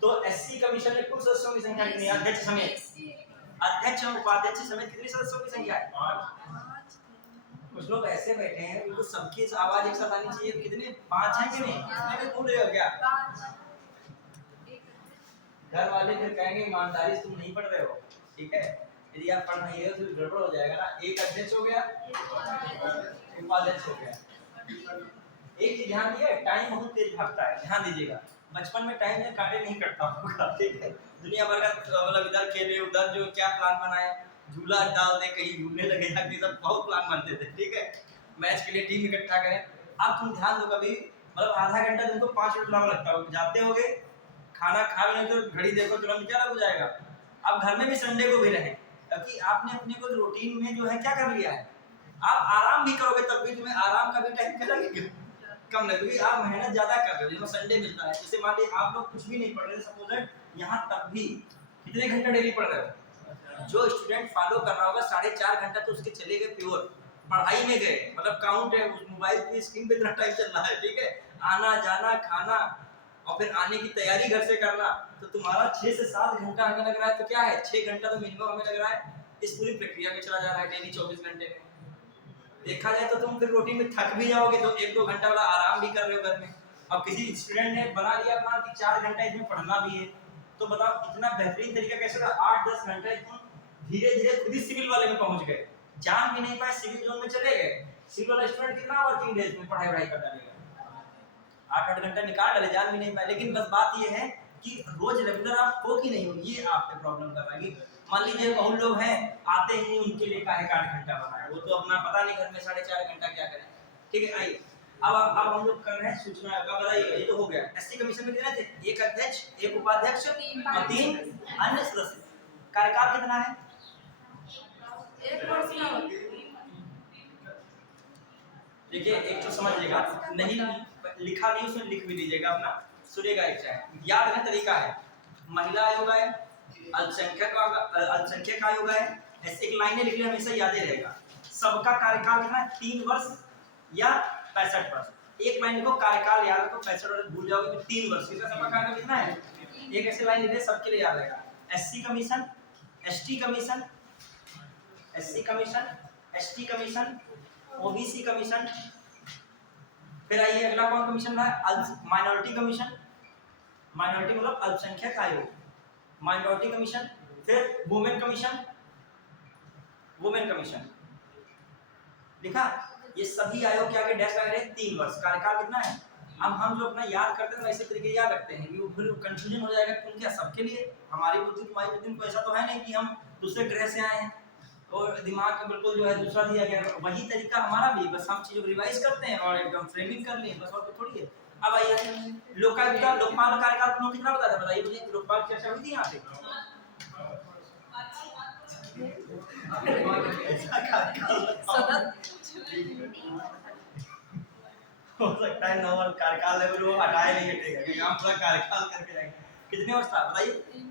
तो एससी कमीशन में कुल सदस्यों की संख्या कितनी है? अध्यक्ष समेत, अध्यक्ष और उपाध्यक्ष समेत कितने सदस्यों की संख्या है? 5। कुछ लोग ऐसे बैठे हैं बिल्कुल सबकी आवाज एक साथ आनी चाहिए, कितने 5 हैं कि नहीं? इसमें भी भूल रहे हो क्या? घर वाले फिर कहेंगे ईमानदारी से तुम नहीं पढ़ रहे हो। ठीक है, यदि आप पढ़ नहीं रहे हो तो गड़बड़ हो जाएगा ना। एक अध्यक्ष हो गया, उपाध्यक्ष हो गया। एक चीज ध्यान दिए, टाइम बहुत तेज भागता है, ध्यान दीजिएगा। बचपन में टाइम में काटे नहीं कटता होगा। ठीक है, दुनिया भर का मतलब इधर खेले उधर जो क्या प्लान बनाए, झूला डाल दे कहीं झूलने लगे जाके, सब बहुत प्लान बनते थे। ठीक है, मैच के लिए टीम इकट्ठा करें। अब तुम ध्यान दो, कभी मतलब आधा घंटा तुमको 5 मिनट लगता हो, जाते होगे खाना खा लें तो घड़ी देखो तुरंत क्या लग हो जाएगा। अब घर में भी संडे को भी रहे, क्योंकि आपने अपने को रूटीन में जो है क्या कर लिया है, आप आराम भी करोगे तब भी तुम्हें आराम का भी टाइम क्या लगेगा, कम लगेगी। आप मेहनत ज्यादा कर रहे हो, जैसे संडे मिलता है, जैसे मान लीजिए आप लोग कुछ भी नहीं पढ़ रहे सपोज यहाँ तक भी कितने घंटे डेली पढ़ रहे हो? जो स्टूडेंट फॉलो कर रहा होगा 4.5 घंटा तो उसके चले गए प्योर पढ़ाई में गए, मतलब काउंट है उस मोबाइल की स्क्रीन पे इतना टाइम चल रहा है। ठीक है, आना जाना खाना और फिर आने की तैयारी घर से करना, तो तुम्हारा 6 से 7 घंटा हमें लग रहा है, तो क्या है 6 घंटा तो मिनिमम हमें लग रहा है इस पूरी प्रक्रिया में चला जा रहा है डेली 24 घंटे में। देखा जाए तो तुम फिर रूटीन में थक भी जाओगे, तो 1-2 घंटा वाला आराम भी कर रहे हो घर में। अब किसी स्टूडेंट ने बना लिया अपना कि 4 घंटा इसमें पढ़ना भी है, तो बताओ इतना बेहतरीन तरीका कैसे था। 8-10 घंटे तुम धीरे धीरे खुद ही सिविल वाले में पहुंच गए, जान भी नहीं पाए सिविल जोन में चले गए। सिविल वाला स्टूडेंट कितना वर्किंग डेज में पढ़ाई कर डालेगा, 8-8 घंटा निकाल डाले, जान भी नहीं पाए। लेकिन बस बात ये है कि रोज रेगुलर आप हो कि नहीं हो, ये आप पे प्रॉब्लम कर रहा है। मान लीजिए बहुत लोग हैं आते ही उनके लिए काहे 8 घंटा बना है, वो तो अपना पता नहीं घर में 4.5 घंटा क्या करें। ठीक है, आइए अब हम लोग कर रहे हैं सूचना का, बताइए ये तो हो गया। एसटी कमीशन में कितने थे? एक अध्यक्ष, एक उपाध्यक्ष और 3 अन्य सदस्य। कार्यकाल कितना है? 1 वर्ष का। देखिए एक तो समझिएगा, नहीं लिखा नहीं उसमें लिख भी लीजिएगा अपना, सुनेगा एक चाहे। याद रखने तरीका है, महिला आयोग है, अल्पसंख्यक आयोग है, ऐसे एक लाइन लिख लिया हमेशा याद ही रहेगा। सबका कार्यकाल कितना है? 3 वर्ष या 65 वर्ष। एक लाइन को कार्यकाल याद रखो, 65 वर्ष भूल जाओगे तो 3 वर्ष। इसका सबका कार्यकाल कितना है? एक ऐसे लाइन लिखिए सबके लिए याद रहेगा। SC commission, ST commission, SC commission, ST commission, OBC commission. फिर आइए अगला कौन कमीशन है? माइनॉरिटी कमीशन, माइनॉरिटी मतलब अल्पसंख्यक आयोग, माइनॉरिटी कमीशन। फिर वुमेन कमीशन, वुमेन कमीशन लिखा। ये सभी आयोग के आगे डैश लगा रहे 3 वर्ष। कार्यकाल कितना है? अब हम जो अपना याद करते हैं वैसे तरीके याद रखते हैं, वो फिर कंफ्यूजन हो जाएगा तुम क्या सबके लिए। हमारी बुद्धि तुम्हारी बुद्धि को ऐसा तो है नहीं कि हम दूसरे ग्रह से आए हैं और दिमाग का बिल्कुल जो है दूसरा दिया गया, वही तरीका हमारा भी, बस हम चीजों को रिवाइज करते हैं और एकदम फ्रेमिंग कर लिए, बस और कुछ थोड़ी है। अब आइए लोकपाल का कार्यकाल तुम कितना बताया था, बताइए मुझे। लोकपाल की चर्चा हुई थी यहाँ पे? हो सकता है नॉर्मल कार्यकाल लेवल वो हटाए नहीं हटेगा, क्योंकि हम पूरा कार्यकाल करके जाएंगे। कितने वर्ष था बताइए?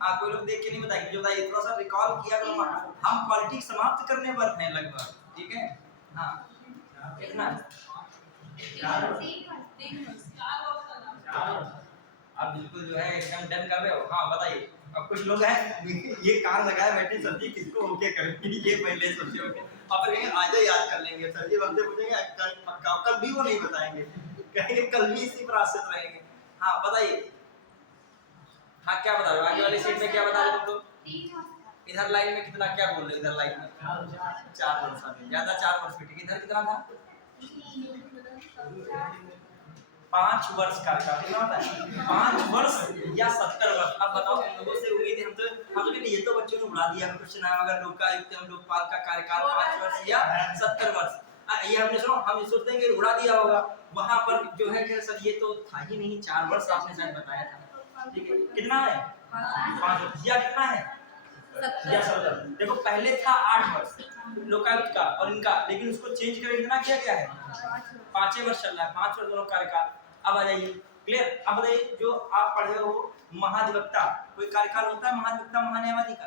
हाँ कोई लोग देख के नहीं बताएंगे, जो बताइए थोड़ा सा रिकॉल किया करो। हम पॉलिटिक्स समाप्त करने पर हैं लगभग। ठीक है, हाँ कितना? 3 वर्ष। आप बिल्कुल जो है एकदम डन कर रहे हो। हाँ बताइए। अब कुछ लोग हैं ये कार लगाए बैठे, सर जी किसको ओके करेंगे, ये पहले सोचे होंगे और फिर आज ही याद कर लेंगे। सर जी हमसे पूछेंगे कल भी वो नहीं बताएंगे, कहेंगे कल भी इसी पर आश्रित रहेंगे। हाँ बताइए। हाँ क्या बता रहे हो? आगे वाली सीट में क्या बता रहे हो तुम? इधर लाइन में कितना क्या बोल रहे हो? इधर लाइन में 4 वर्ष ज्यादा, 4 वर्ष ठीक। इधर कितना था? 5 वर्ष का कितना होता है? 5 वर्ष या 70 वर्ष। अब बताओ तुम लोगों से उम्मीद है, हम तो ये तो बच्चों ने उड़ा दिया क्वेश्चन है। अगर लोकायुक्त एवं लोकपाल का कार्यकाल 5 वर्ष या 70 वर्ष, ये हमने सुनो, हम ये सोचते हैं कि उड़ा दिया होगा, वहां पर जो है कि सर ये तो था ही नहीं, 4 वर्ष आपने शायद बताया था, ठीक है। कितना है? 5 वर्ष। या कितना है? 70। देखो पहले था 8 वर्ष लोकायुक्त का और इनका, लेकिन उसको चेंज करके कितना किया गया है? 5 वर्ष चल रहा है, 5 वर्ष दोनों कार्यकाल। अब आ जाइए, क्लियर। अब बताइए जो आप पढ़े हो महाधिवक्ता, कोई कार्यकाल होता है महाधिवक्ता महान्यायवादी का?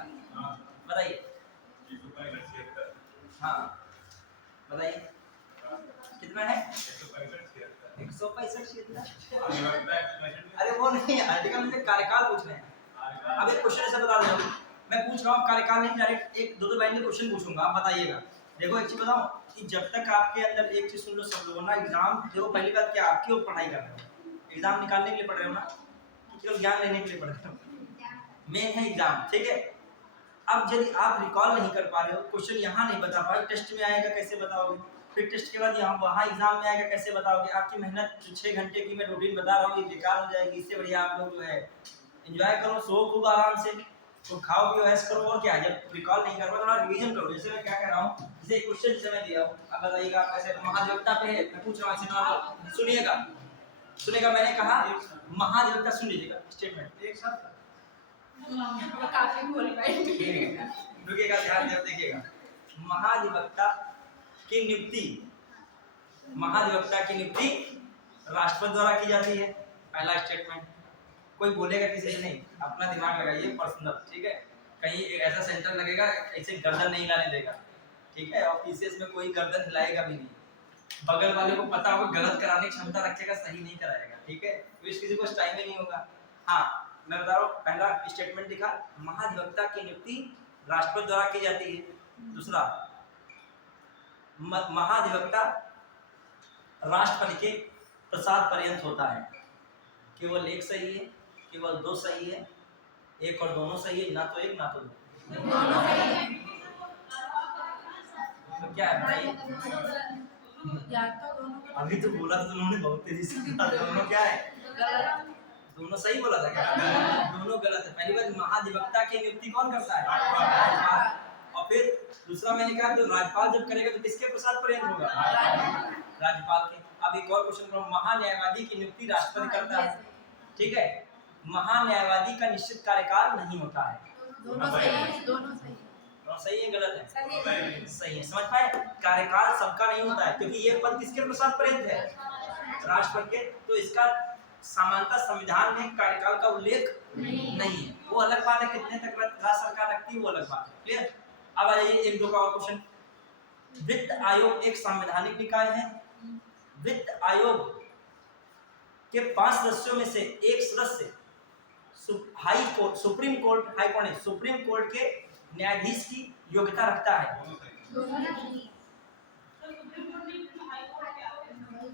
बताइए। हाँ बताइए कितना है? 165। अरे वो नहीं, आर्टिकल में कार्यकाल पूछ रहे हैं। अब एक क्वेश्चन ऐसा बता दो, मैं पूछ रहा हूँ कार्यकाल नहीं, डायरेक्ट एक दो लाइन में क्वेश्चन पूछूंगा, आप बताइएगा। देखो एक चीज बताऊं कि जब तक आपके अंदर एक चीज सुन लो सब लोगों ना, एग्जाम देखो पहली बात क्या, आप क्यों पढ़ाई कर रहे हो? एग्जाम निकालने के लिए पढ़ रहे हो ना, कि केवल ज्ञान लेने के लिए पढ़ रहे हो? मेन है एग्जाम, ठीक है। अब यदि आप रिकॉल नहीं कर पा रहे हो, क्वेश्चन यहाँ नहीं बता पाए, टेस्ट में आएगा कैसे बताओगे? फिर टेस्ट के बाद यहाँ वहाँ एग्जाम में आएगा कैसे बताओगे? आपकी मेहनत 6 घंटे की मैं रूटीन बता रहा हूँ ये बेकार हो जाएगी। इससे बढ़िया आप लोग जो है एंजॉय करो, सो खूब आराम से, तो खाओ पियो ऐश करो, और क्या है। जब रिकॉल नहीं कर पाए थोड़ा रिवीजन करो। जैसे मैं क्या कर रहा हूँ, जैसे क्वेश्चन जैसे मैं दिया हूँ, अब बताइएगा आप कैसे महाधिवक्ता पे है, मैं पूछ रहा हूँ ऐसे नॉर्मल, सुनिएगा मैंने कहा महाधिवक्ता, सुन लीजिएगा स्टेटमेंट एक साथ, काफी बोल पाएंगे। रुकिएगा ध्यान से देखिएगा। महाधिवक्ता की नियुक्ति, महाधिवक्ता की नियुक्ति राष्ट्रपति द्वारा की जाती है, पहला स्टेटमेंट। कोई बोलेगा किसी से नहीं, अपना दिमाग लगाइए पर्सनल, ठीक है। कहीं ऐसा सेंटर लगेगा ऐसे गर्दन नहीं हिलाने देगा, ठीक है। और पीसीएस में कोई गर्दन हिलाएगा भी नहीं, बगल वाले को पता होगा गलत कराने की क्षमता रखेगा, सही नहीं कराएगा, ठीक है। तो इस किसी को टाइम में नहीं होगा। हाँ मैं बता रहा हूँ, पहला स्टेटमेंट लिखा, महाधिवक्ता की नियुक्ति राष्ट्रपति द्वारा की जाती है। दूसरा, महाधिवक्ता राष्ट्रपति के प्रसाद पर्यंत होता है। केवल एक सही है, केवल 2 सही है, एक और दोनों सही है, ना तो एक ना तो दो। तो क्या है बताइए? अभी तो बोला तो उन्होंने बहुत तेजी से, दोनों क्या है? दोनों सही बोला था क्या? दोनों गलत है। पहली बात, महाधिवक्ता की नियुक्ति कौन करता है? राज्यपाल। और फिर दूसरा मैंने कहा तो राज्यपाल जब करेगा तो किसके प्रसाद पर्यंत होगा? राज्यपाल के। अब एक और क्वेश्चन करो, महान्यायवादी की नियुक्ति राष्ट्रपति करता है, ठीक है। महान्यायवादी का निश्चित कार्यकाल नहीं होता है। दोनों सही है, दोनों सही है। दोनों सही है गलत है? सही है। समझ पाए? कार्यकाल सबका नहीं होता है, क्योंकि ये पद किसके प्रसाद पर्यंत है? राष्ट्रपति के। तो इसका सामान्यतः संविधान में कार्यकाल का उल्लेख नहीं है। वो अलग बात है, कितने तक राज्य सरकार रखती है वो अलग बात है, क्लियर। अब आइए एक दो का और क्वेश्चन। वित्त आयोग एक संवैधानिक निकाय है। वित्त आयोग के 5 सदस्यों में से एक सदस्य हाई कोर्ट, सुप्रीम कोर्ट के न्यायाधीश की योग्यता रखता है।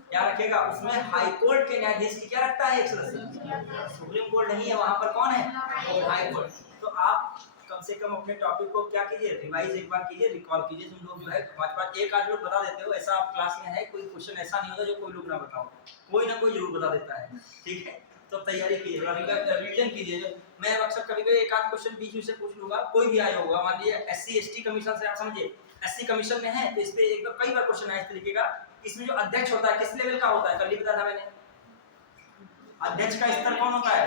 क्या रखेगा उसमें? हाई कोर्ट के न्यायाधीश की क्या रखता है एक सदस्य? सुप्रीम कोर्ट नहीं है, वहां पर कौन है? High court. तो आप कम से कम अपने टॉपिक को क्या कीजिए, रिवाइज एक बार कीजिए, रिकॉल कीजिए। तुम लोग जो है हमारे पास एक आध लोग बता देते हो, ऐसा आप क्लास में है कोई क्वेश्चन ऐसा नहीं होता जो कोई लोग ना बताओ, कोई ना कोई जरूर बता देता है, ठीक है। तो तैयारी कीजिए, रिवीजन कीजिए। मैं अक्सर कभी कभी एक आध क्वेश्चन बीच में से पूछ लूंगा, कोई भी आया होगा, मान लीजिए SC ST कमीशन से, आप समझिए SC कमीशन में है तो इस पे एक कई बार क्वेश्चन आया इस तरीके का, इसमें जो अध्यक्ष होता है किस लेवल का होता है? कल ही बताया था मैंने, अध्यक्ष का स्तर कौन होता है?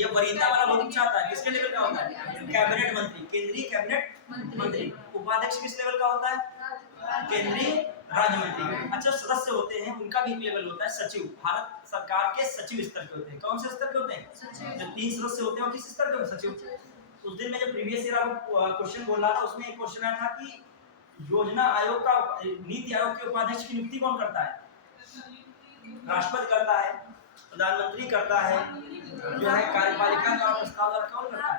ये वरीयता वाला बहुत अच्छा आता है, किसके लेवल का होता है? कैबिनेट मंत्री, केंद्रीय कैबिनेट मंत्री। उपाध्यक्ष किस लेवल का होता है? केंद्रीय राज्य मंत्री। अच्छा, सदस्य होते हैं उनका भी एक लेवल होता है, सचिव। भारत सरकार के सचिव स्तर के होते हैं। कौन से स्तर के होते हैं? जो 3 सदस्य होते हैं वो किस स्तर के होते हैं? सचिव। उस दिन मैं जब प्रीवियस ईयर आपको क्वेश्चन बोल रहा था, उसमें एक क्वेश्चन आया था कि योजना आयोग का, नीति आयोग के उपाध्यक्ष की नियुक्ति कौन करता है? राष्ट्रपति करता है, प्रधानमंत्री करता है, जो है कार्यपालिका द्वारा प्रस्ताव द्वारा कौन करता है?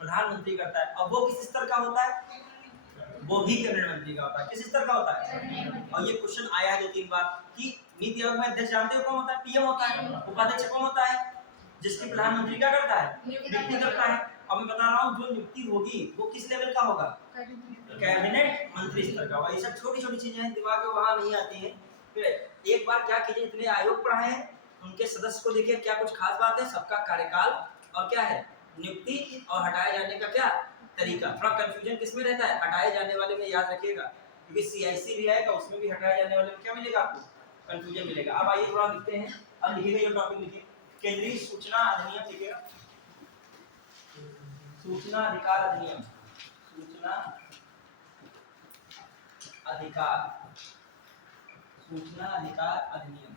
प्रधानमंत्री करता है। और वो किस स्तर का होता है? वो भी कैबिनेट मंत्री का होता है। किस स्तर का होता है? और ये क्वेश्चन आया है 2-3 बार कि नीति आयोग में अध्यक्ष जानते हो कौन होता है? PM होता है। उपाध्यक्ष कौन होता है? जिसकी प्रधानमंत्री क्या करता है? नियुक्ति करता है। अब मैं बता रहा हूँ जो नियुक्ति होगी वो किस लेवल का होगा? कैबिनेट मंत्री स्तर का होगा। ये सब छोटी छोटी चीजें हैं, दिमाग में वहां नहीं आती हैं। फिर एक बार क्या कीजिए, इतने आयोग पढ़ाए हैं, उनके सदस्य को देखिए क्या कुछ खास बात है, सबका कार्यकाल और क्या है, नियुक्ति और हटाए जाने का क्या तरीका। थोड़ा कंफ्यूजन किसमें रहता है? हटाए जाने वाले में। याद रखिएगा क्योंकि CIC भी आएगा, उसमें भी हटाया जाने वाले में क्या मिलेगा आपको, कंफ्यूजन मिलेगा। अब आइए थोड़ा लिखते हैं, अब लिखिएगा ये टॉपिक लिखिए, केंद्रीय सूचना अधिनियम लिखिएगा, सूचना अधिकार अधिनियम, सूचना अधिकार, सूचना अधिकार अधिनियम,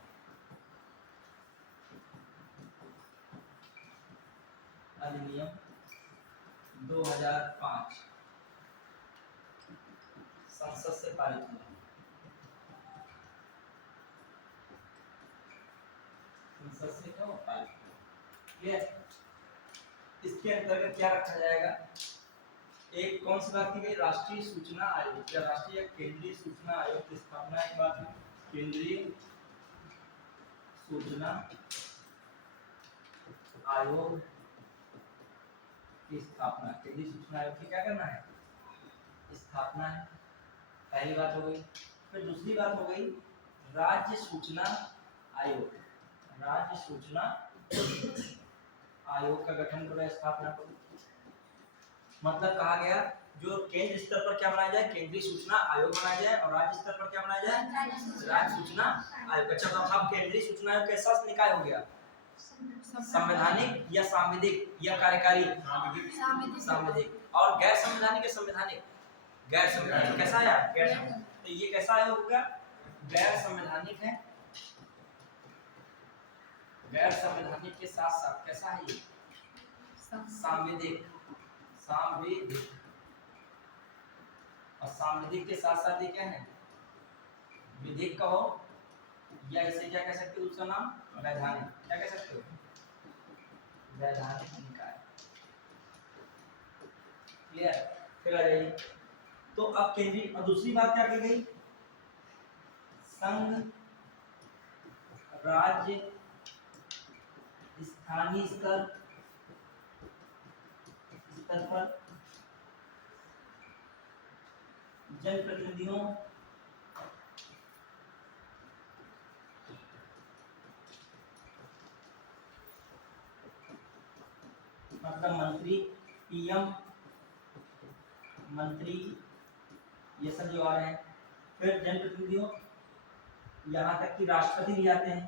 अधिनियम 2005 संसद से पारित हुआ, संसद से क्यों पारित हुआ, क्लियर। इसके अंतर्गत क्या रखा जाएगा, एक कौन सी बात की गई, राष्ट्रीय सूचना आयोग या राष्ट्रीय केंद्रीय सूचना आयोग की स्थापना की बात है, केंद्रीय सूचना आयोग की स्थापना, केंद्रीय सूचना आयोग की क्या करना है, स्थापना है, पहली बात हो गई। फिर दूसरी बात हो गई राज्य सूचना आयोग, राज्य सूचना आयोग का गठन करो, स्थापना करो। मतलब कहा गया जो केंद्र स्तर पर क्या बनाया जाए, केंद्रीय सूचना आयोग बनाया जाए, और राज्य स्तर पर क्या बनाया जाए, राज्य सूचना आयोग। अच्छा तो अब केंद्रीय सूचना आयोग कैसा निकाय हो गया, संवैधानिक या सांविधिक या कार्यकारी, सांविधिक, और गैर संवैधानिक या संवैधानिक, गैर संवैधानिक। कैसा आया, गैर संवैधानिक। तो ये कैसा आयोग होगा, गैर संवैधानिक है, गैर संवैधानिक के साथ साथ कैसा है ये, सांविधिक, सांविधिक, और सांविधिक के साथ साथ ये क्या है, विधिक कहो या इसे क्या कह सकते हो, उसका नाम वैधानिक, क्या कह सकते हो, वैधानिक निकाय, क्लियर। फिर आ जाइए, तो अब केंद्रीय, और दूसरी बात क्या की गई, संघ, राज्य, स्थानीय स्तर पर जनप्रतिनिधियों मतलब मंत्री, PM, मंत्री, ये सब जो आ रहे हैं। फिर जनप्रतिनिधियों, यहाँ तक कि राष्ट्रपति भी आते हैं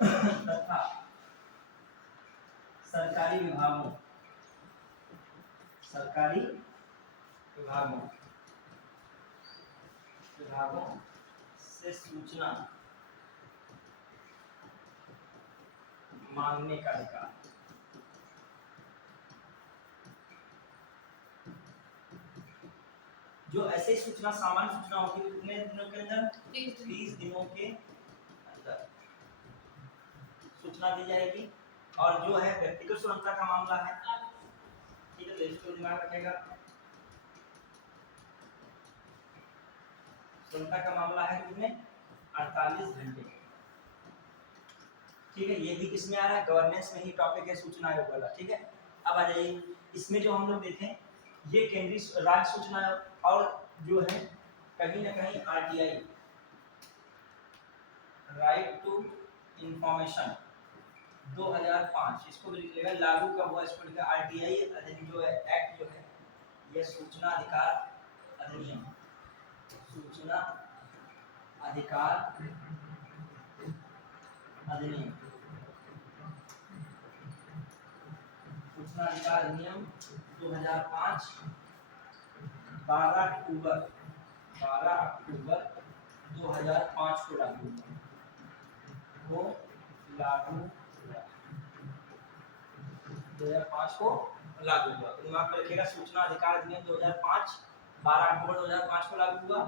तथा सरकारी विभागों, सरकारी विभागों, विभागों से सूचना मांगने का अधिकार, जो ऐसे ही सूचना, सामान्य सूचना होती है कितने दिनों के अंदर, 30 दिनों के अंदर सूचना दी जाएगी। और जो है व्यक्तिगत स्वतंत्रता का मामला है, ठीक है, तो इसको दिमाग रखेगा, स्वतंत्रता का मामला है कितने, 48 घंटे, ठीक है। ये भी किसमें आ रहा है, गवर्नेंस में ही टॉपिक है, सूचना आयोग वाला, ठीक है। अब आ जाइए, इसमें जो हम लोग देखें, ये केंद्रीय राज्य सूचना आयोग, और जो है कहीं ना कहीं RTI, राइट टू इंफॉर्मेशन 2005, इसको भी लिख लेगा, लागू कब हुआ इसको लिखा, RTI अधिनियम जो है, एक्ट जो है, ये सूचना अधिकार अधिनियम, सूचना अधिकार अधिनियम, सूचना अधिकार अधिनियम 2005, 12 अक्टूबर 2005 को लागू हुआ, 2005 को लागू हुआ। तो दिमाग में रखिएगा, सूचना अधिकार अधिनियम 2005, 12 अक्टूबर 2005 को लागू हुआ।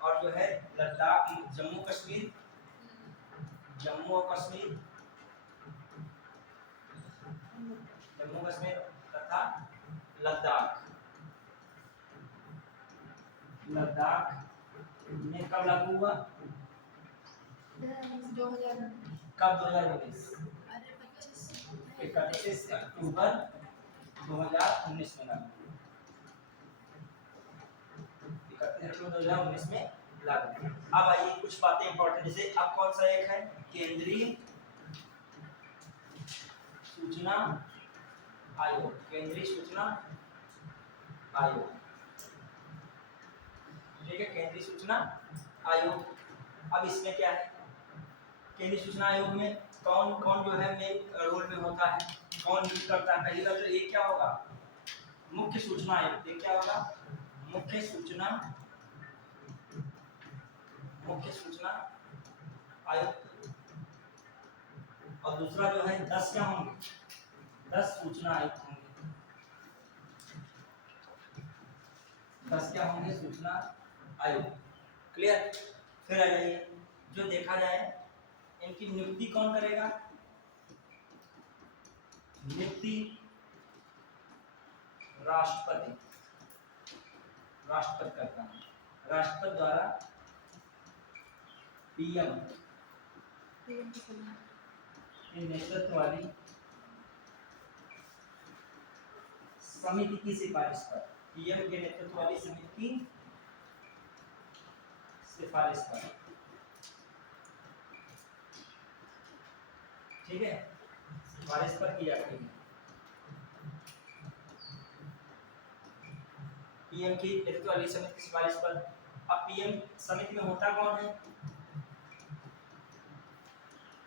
और जो है लद्दाख, जम्मू कश्मीर, जम्मू और कश्मीर, जम्मू कश्मीर तथा लद्दाख, लद्दाख में कब लागू हुआ, कब 2019, 31 अक्टूबर 2019 में लागू, 31 अक्टूबर 2019 में लागू। अब आइए कुछ बातें इंपॉर्टेंट, जैसे अब कौन सा एक है, केंद्रीय सूचना आयोग, केंद्रीय सूचना आयोग, ठीक है, केंद्रीय सूचना आयोग। अब इसमें क्या है, केंद्रीय सूचना आयोग में कौन कौन जो है मेन रोल में होता है, कौन यूज करता है। पहली बात तो ये क्या होगा, मुख्य सूचना आयोग। ये क्या होगा, मुख्य सूचना आयुक्त। और दूसरा जो है 10 क्या होंगे, 10 सूचना आयुक्त होंगे। 10 क्या होंगे, सूचना आयुक्त। क्लियर। फिर आ जाइए, जो देखा जाए इनकी नियुक्ति कौन करेगा, नियुक्ति राष्ट्रपति करता है। राष्ट्रपति द्वारा पीएम के नेतृत्व वाली समिति की सिफारिश पर, पीएम के नेतृत्व वाली समिति की सिफारिश पर, ठीक है, सिफारिश पर की जाती है। पीएम की नेतृत्व वाली समिति की सिफारिश पर। अब पीएम समिति में होता कौन है,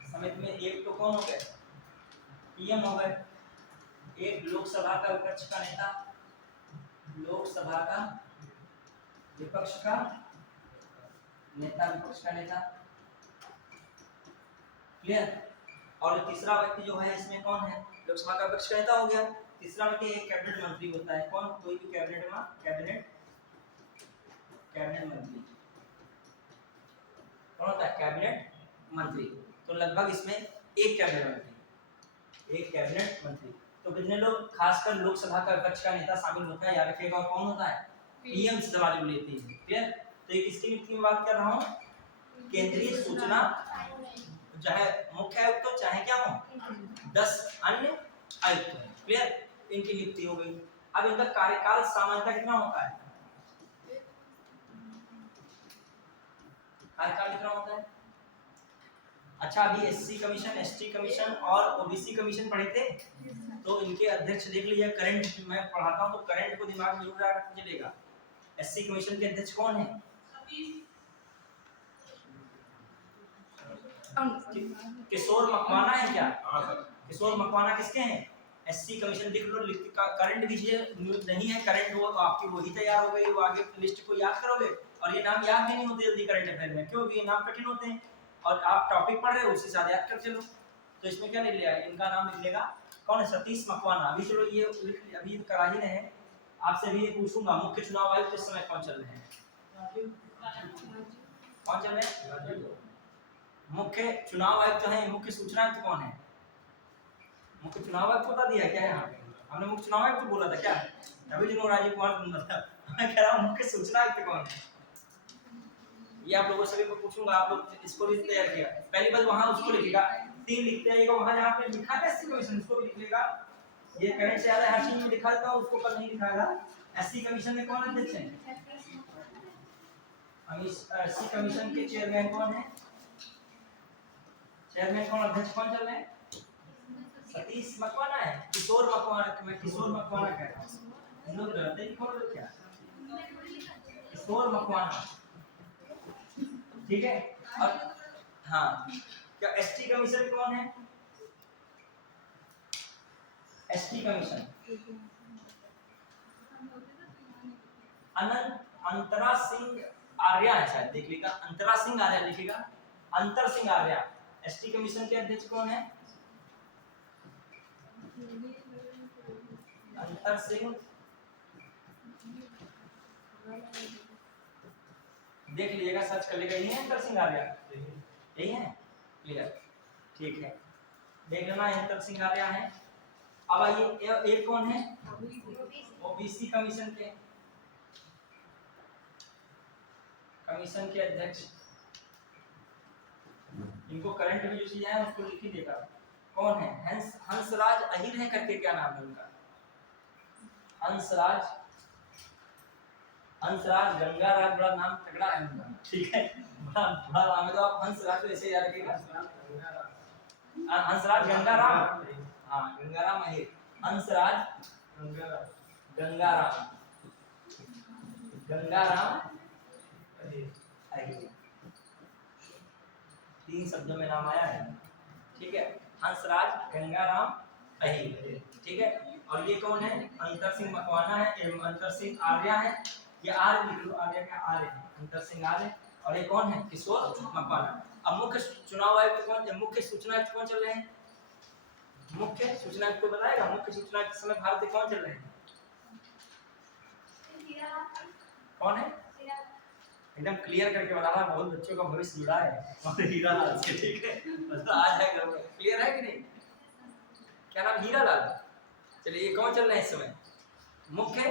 समिति में एक तो कौन हो गए, पीएम हो गए, एक लोकसभा का विपक्ष का नेता, लोकसभा का विपक्ष का नेता, विपक्ष का नेता। क्लियर। और तीसरा व्यक्ति जो है इसमें कौन है, लोकसभा का विपक्ष का नेता हो गया। तीसरा व्यक्ति एक कैबिनेट मंत्री होता है। कौन, कोई भी कैबिनेट में कैबिनेट मंत्री कौन होता है, कैबिनेट मंत्री। तो लगभग इसमें एक कैबिनेट मंत्री। तो कितने लोग, खासकर लोकसभा का विपक्ष का नेता शामिल होता है, याद रखिएगा। और कौन होता है, पीएम से सवाल लेती है। क्लियर। तो ये किसकी नियुक्ति की बात कर रहा हूँ, केंद्रीय सूचना, चाहे मुख्य आयुक्त हो चाहे क्या हो, 10 अन्य आयुक्त हैं। क्लियर। इनकी नियुक्ति हो गई। अब इनका कार्यकाल सामान्यतः कितना होता है, कार्यकाल कितना होता है। अच्छा, अभी एससी कमीशन, एसटी कमीशन और ओबीसी कमीशन पढ़े थे, तो इनके अध्यक्ष देख लीजिए। करंट मैं पढ़ाता हूँ तो करंट को दिमाग में जरूर रखना चलेगा। एससी कमीशन के अध्यक्ष कौन है, किशोर मकवाना है क्या, किशोर मकवाना किसके हैं, एससी कमीशन। लिख लो, करंट दीजिए, नहीं है करंट वो आपकी वही तैयार हो गई, वो आगे लिस्ट को याद करोगे। और ये नाम याद भी नहीं होते जल्दी करंट अफेयर में, क्योंकि ये नाम कठिन होते हैं और आप टॉपिक पढ़ रहे हो उसी साथ याद कर चलो। तो इसमें क्या लिख लिया, इनका नाम लिख लेगा, कौन है, सतीश मकवाना। अभी चलो ये अभी करा ही रहे, आपसे भी पूछूंगा मुख्य चुनाव आयुक्त इस समय कौन चल रहे हैं, कौन चल रहे हैं, मुख्य चुनाव आयुक्त है। मुख्य सूचना आयुक्त कौन है, मुख्य चुनाव आयुक्त बता दिया क्या, यहाँ पे हमने मुख्य चुनाव आयुक्त बोला था क्या, अभी जो राजीव कुमार मैं कह रहा हूँ मुख्य सूचना आयुक्त कौन है। ये आप लोगों सभी को पूछूंगा, आप लोग इसको भी तैयार किया। पहली बात वहां उसको लिखिएगा, 3 लिखते आइएगा, वहां जहाँ पे लिखा है एससी कमीशन उसको भी लिख लेगा। ये करंट से ज्यादा हर चीज में लिखा था, उसको कल नहीं लिखा था। एससी कमीशन में कौन अध्यक्ष है, एससी कमीशन के चेयरमैन कौन है, चेयरमैन कौन, अध्यक्ष कौन चल रहे हैं, सतीश मकवाना है, किशोर मकवाना। मैं किशोर मकवाना कह रहा हूँ, लोग डरते ही कौन क्या, किशोर मकवाना, ठीक है। और हाँ, क्या एसटी कमीशन कौन है, एसटी कमीशन अंतरा सिंह आर्या है शायद, देख लीजिएगा, अंतरा सिंह आर्या लिखिएगा, अंतर सिंह आर्या। एसटी कमीशन के अध्यक्ष कौन है, अंतर सिंह, देख लीजिएगा, सर्च कर लीजिएगा, यही है अंतर सिंह आर्या, यही है। क्लियर, ठीक है, देख लेना अंतर सिंह आर्या है। अब आइए एक कौन है, ओबीसी कमीशन के अध्यक्ष, इनको करंट में जो चीज है उसको लिख ही देगा। कौन है, हंसराज अहिर है करके, क्या नाम है उनका, हंसराज गंगाराम, बड़ा नाम तगड़ा है उनका, ठीक है, बड़ा नाम है। तो आप हंसराज को ऐसे याद रखिएगा, हंसराज गंगाराम, हाँ गंगाराम अहिर, हंसराज गंगाराम अहिर। 3 शब्दों में नाम आया है, ठीक है। हंसराज, गंगाराम, अहिर, ठीक है। और ये कौन है? अंतर सिंह मकवाना है, अंतर सिंह आर्या है। ये आर्य लिख लो, आर्या का आर्य है, अंतर सिंह आर्य। और ये कौन है? किशोर मकवाना। अब मुख्य चुनाव आयुक्त कौन, मुख्य सूचना आयुक्त कौन चल रहे हैं? मुख्य सूचना आयुक्त को बताएगा, मुख्य सूचना आयुक्त समय भारत में कौन चल रहे हैं? कौन है? एकदम क्लियर करके बता रहा, बहुत बच्चों का भविष्य जुड़ा है और हीरा लाल से, ठीक है। मतलब आज है, क्लियर है कि नहीं? क्या नाम? हीरा लाल। चलिए, ये कौन चल रहे हैं इस समय? मुख्य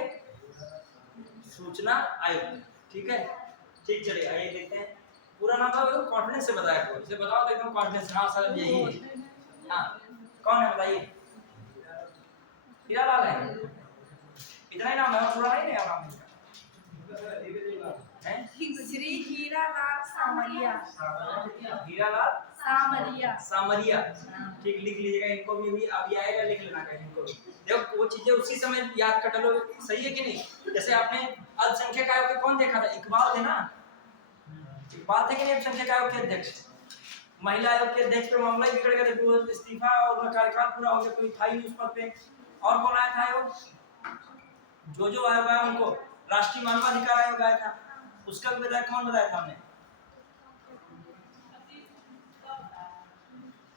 सूचना आयुक्त, ठीक है। ठीक, चलिए आइए देखते हैं। पूरा नाम था, कॉन्फिडेंस से बताया करो, इसे बताओ तो एकदम कॉन्फिडेंस। हाँ सर, यही है। हाँ, कौन है बताइए? हीरा लाल है। इतना ही नाम है, और पूरा नहीं है नाम इसका? हैं? श्री हीरालाल सामरिया। हीरालाल सामरिया। सामरिया, ठीक, लिख लीजिएगा इनको भी अभी आएगा, लिख लेना कहीं इनको भी। देखो वो चीजें उसी समय याद कर लो, सही है कि नहीं? जैसे आपने अल्पसंख्यक आयोग के कौन देखा था? इकबाल थे ना, इकबाल थे कि नहीं अल्पसंख्यक आयोग के अध्यक्ष? महिला आयोग के अध्यक्ष पे मामला ही बिगड़ गया था, वो इस्तीफा और उनका कार्यकाल पूरा हो गया, कोई था ही नहीं उस पद पे। और कौन आया था आयोग? जो आयोग आया उनको राष्ट्रीय मानवाधिकार आयोग आया था, उसका भी बताया, कौन बताया था हमने?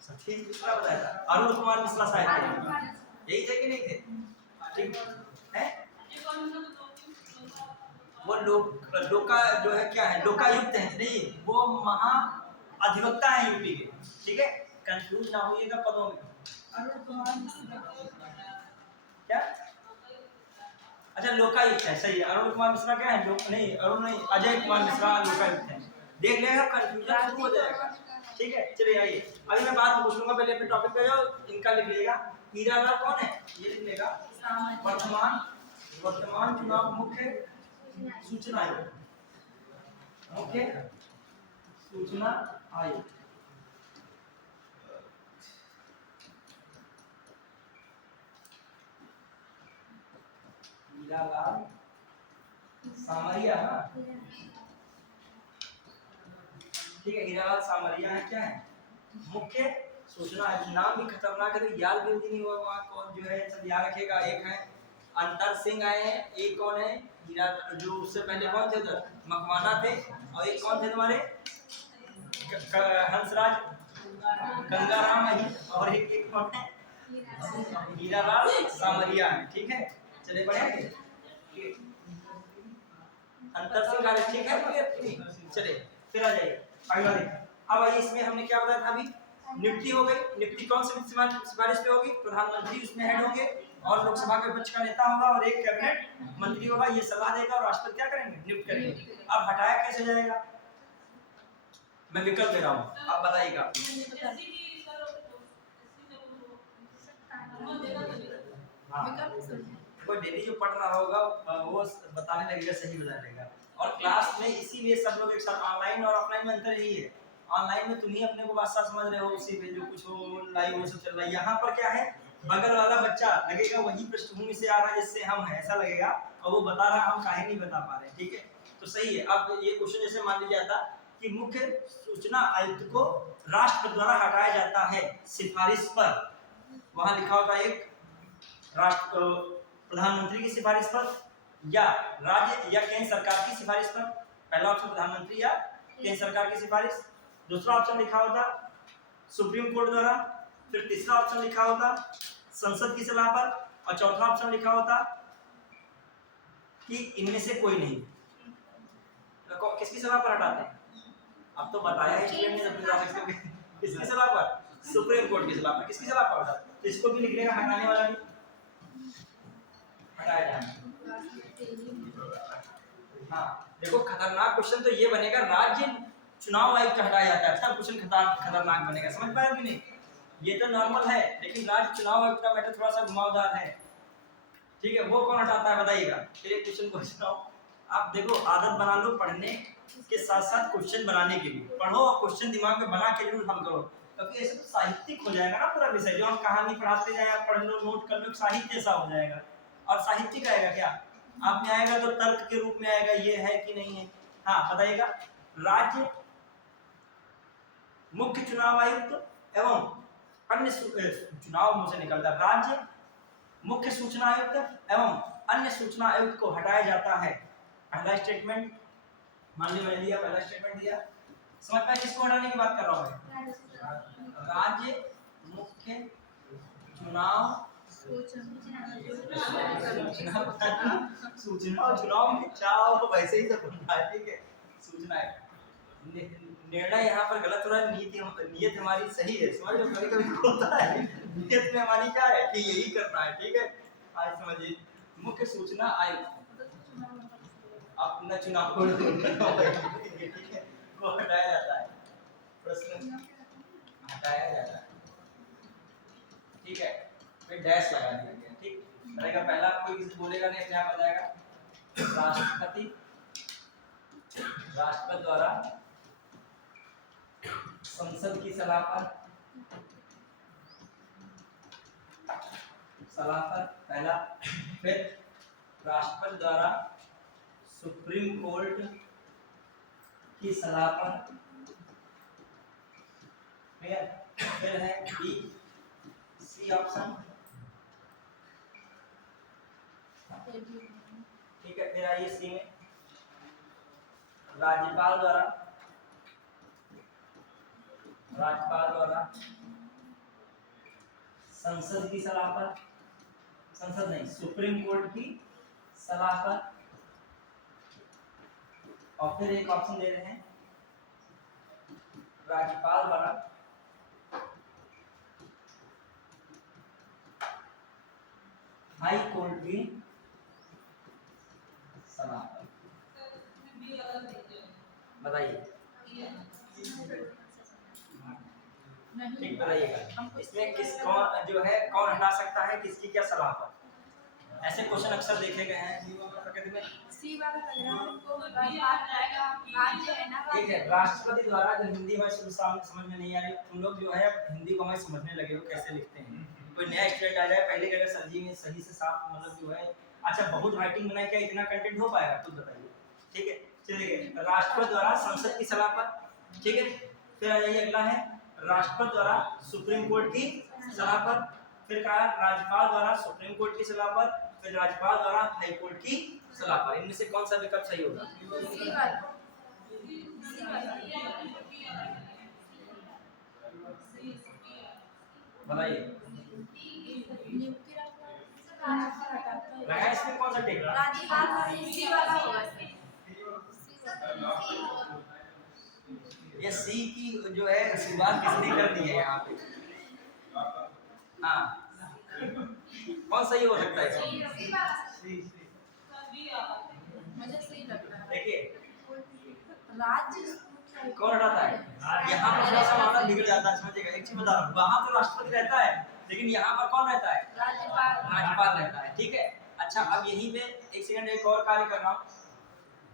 सतीश मिश्रा बताया था, अरुण कुमार मिश्रा साहब, यही थे कि नहीं थे? ठीक है। वो लोका जो है, क्या है, लोकायुक्त है नहीं, वो महा अधिवक्ता है यूपी के, ठीक है। कंफ्यूज ना होइएगा पदों में। अरुण कुमार मिश्रा। क्या? अच्छा, लोकायुक्त है, सही है। अरुण कुमार मिश्रा क्या है? नहीं, अरुण नहीं, अजय कुमार मिश्रा लोकायुक्त है। देख लेगा, कंफ्यूजन शुरू हो जाएगा, ठीक है। चलिए आइए, अभी मैं बात पूछ लूंगा, पहले अपने टॉपिक पे जाओ, इनका लिख लीजिएगा। हीरा लाल कौन है? ये लिख लेगा, वर्तमान चुनाव मुख्य सूचना आयुक्त, मुख्य सूचना आयुक्त। हीरा लाल सामरिया, ठीक है। हीरा लाल सामरिया है, क्या है? मुख्य सूचना आयुक्त। नाम भी खतरनाक है, तो याद भी नहीं हुआ, वहाँ कौन जो है सब याद रखेगा। एक है अंतर सिंह आए हैं, एक कौन है? हीरा, जो उससे पहले कौन थे उधर? मकवाना थे। और एक कौन थे तुम्हारे? हंसराज, गंगाराम अहिर। और एक कौन है? हीरा लाल सामरिया है, ठीक है। चले बढ़े, अंतर सिंह आए, ठीक है। चले फिर आ जाइए अगला देखिए। अब आइए, इसमें हमने क्या बताया था अभी? नियुक्ति हो गई। नियुक्ति कौन सी सिफारिश पे होगी? प्रधानमंत्री उसमें हेड होंगे, और लोकसभा के विपक्ष का नेता होगा, और एक कैबिनेट मंत्री होगा, ये सलाह देगा और राष्ट्रपति क्या करेंगे? नियुक्त करेंगे। अब हटाया कैसे जाएगा? मैं विकल्प दे रहा हूँ, आप बताइएगा। कोई डेली जो पढ़ रहा होगा वो बताने लगेगा, सही बता देगा। और क्लास में इसीलिए सब लोग एक साथ, ऑनलाइन और ऑफलाइन में अंतर यही है। ऑनलाइन में तुम ही अपने को बात समझ रहे हो, उसी पे जो कुछ हो लाइव वो सब चल रहा है। यहाँ पर क्या है, बगल वाला बच्चा लगेगा वही पृष्ठभूमि से आ रहा है जिससे हम हैं, ऐसा लगेगा, और वो बता रहा है, हम काहे नहीं बता पा रहे, ठीक है। तो सही है। अब ये क्वेश्चन जैसे मान लीजिए जाता कि मुख्य सूचना आयुक्त को राष्ट्रपति द्वारा हटाया जाता है सिफारिश पर, वहां लिखा होता है एक राष्ट्र प्रधानमंत्री की सिफारिश पर, या राज्य या केंद्र सरकार की सिफारिश पर। पहला ऑप्शन प्रधानमंत्री या केंद्र सरकार की सिफारिश, दूसरा ऑप्शन लिखा होता सुप्रीम कोर्ट द्वारा, फिर तीसरा ऑप्शन लिखा होता संसद की सलाह पर, और चौथा ऑप्शन लिखा होता कि इनमें से कोई नहीं। तो किसकी सलाह पर हटाते हैं? अब तो बताया ही स्टूडेंट ने, बता सकते हैं किसकी सलाह पर? सुप्रीम कोर्ट की सलाह पर। किसकी सलाह पर हटाते? तो इसको भी लिख लेगा, हटाने वाला भी हटाया जाए। हाँ, देखो खतरनाक क्वेश्चन तो ये बनेगा, राज्य चुनाव आयुक्त हटाया जाता है, सब क्वेश्चन खतरनाक बनेगा, समझ पाए कि नहीं? ये तो नॉर्मल है, लेकिन राज्य चुनाव आयुक्त का मैटर थोड़ा सा घुमावदार है, ठीक है। वो कौन हटाता है बताइएगा? चलिए क्वेश्चन को सुनाओ। आप देखो, आदत बना लो पढ़ने के साथ साथ क्वेश्चन बनाने की भी। पढ़ो और क्वेश्चन दिमाग में बना के जरूर हल करो, क्योंकि ऐसे तो साहित्यिक हो जाएगा ना पूरा विषय। जो हम कहानी पढ़ाते जाए, आप पढ़ लो, नोट कर लो, साहित्य सा हो जाएगा। और साहित्यिक आएगा क्या? आप में आएगा तो तर्क के रूप में आएगा, ये है कि नहीं है, हाँ बताइएगा। राज्य मुख्य चुनाव आयुक्त एवं अन्य चुनाव मुझे निकलता है। राज्य मुख्य सूचना आयुक्त एवं अन्य सूचना आयुक्त को हटाया जाता है। पहला स्टेटमेंट मान ली मैंने दिया, पहला स्टेटमेंट दिया, समझ पाए किसको हटाने की बात कर रहा हूँ? राज्य मुख्य चुनाव सूचना चुनाव में चाव वैसे ही तो बनता है, ठीक है। सूचना है, निर्णय यहाँ पर गलत हो रहा है, नियत हमारी सही है, समझ लो। कभी कभी होता है नियत में हमारी क्या है कि यही करना है, ठीक है। आज समझिए मुख्य सूचना आयुक्त अपना चुनाव को हटाया जाता है, प्रश्न हटाया जाता है, ठीक है। फिर डैश लगा दिया गया, ठीक रहेगा। पहला कोई किसी बोलेगा नहीं, क्या बताएगा? राष्ट्रपति द्वारा संसद की सलाह पर पहला। फिर राष्ट्रपति द्वारा सुप्रीम कोर्ट की सलाह पर। फिर है बी सी ऑप्शन, ठीक है। फिर आइए सी में, राज्यपाल द्वारा संसद की सलाह पर, संसद नहीं सुप्रीम कोर्ट की सलाह पर। और फिर एक ऑप्शन दे रहे हैं, राज्यपाल द्वारा हाई कोर्ट की सलाह पर। बताइए, ठीक बताइएगा। इसमें किस कौन जो है कौन हटा सकता है किसकी क्या सलाह पर? ऐसे क्वेश्चन अक्सर देखे गए हैं प्रकृति में। सी वाला लग रहा है हमको, राज्य है ना, ठीक है। राष्ट्रपति द्वारा, जो हिंदी हमारे समझ में नहीं आ रही, तुम लोग जो है हिंदी को हमें समझने लगे हो कैसे लिखते हैं। कोई नया स्टूडेंट आ जाए, पहले अगर सर जी में सही से साफ मतलब जो है, अच्छा बहुत राइटिंग बनाए, क्या इतना कंटेंट हो पाएगा? खुद बताइए, ठीक है। चलिए, राष्ट्रपति द्वारा संसद की सलाह पर, ठीक है। फिर आ जाइए, अगला है राष्ट्रपति द्वारा सुप्रीम कोर्ट की सलाह पर। फिर कहा राज्यपाल द्वारा सुप्रीम कोर्ट की सलाह पर। फिर राज्यपाल द्वारा हाई कोर्ट की सलाह पर। इनमें से कौन सा विकल्प सही होगा? बताइए, लगा इसमें कौन सा टिक? ये सी की जो है शुरुआत किसने कर दी है यहाँ पे? हाँ, कौन सही हो सकता है? मुझे सही लग रहा है। देखिए, राज्य कौन हटाता है? यहाँ पर थोड़ा सा मामला बिगड़ जाता है, समझिएगा। एक चीज बता रहा हूँ, वहाँ तो राष्ट्रपति रहता है, लेकिन यहाँ पर कौन रहता है? राज्यपाल रहता है, ठीक है। अच्छा, अब यहीं पे एक सेकंड एक और कार्य कर रहा हूँ।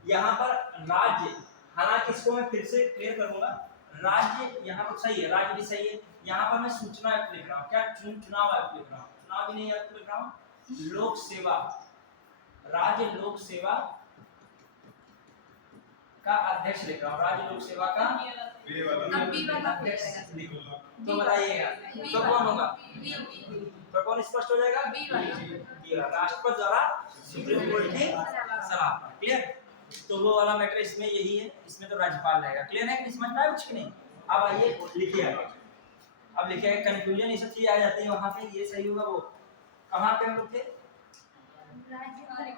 यहाँ पर राज्य, हालांकि इसको मैं फिर से क्लियर करूंगा, राज्य यहाँ पर सही है, राज्य भी सही है। यहाँ पर मैं सूचना आयुक्त लिख रहा हूँ, क्या चुनाव आयुक्त लिख रहा हूँ, चुनाव भी नहीं आयुक्त लिख रहा हूँ, लोक सेवा, राज्य लोक सेवा का अध्यक्ष लिख रहा हूँ, राज्य लोक सेवा का अध्यक्ष लिखो। तो बताइएगा तो कौन होगा? तो कौन स्पष्ट हो जाएगा? राष्ट्रपति द्वारा सुप्रीम कोर्ट की सलाह। क्लियर? तो वो वाला मैटर इसमें यही है, इसमें तो राज्यपाल रहेगा। क्लियर है कि समझ पाए कुछ की नहीं? अब आइए लिखिए आगे। अब लिखिए, कंफ्यूजन ये सब चीजें आ जाती है वहां पे, ये सही होगा। वो कहाँ पे हम लोग थे?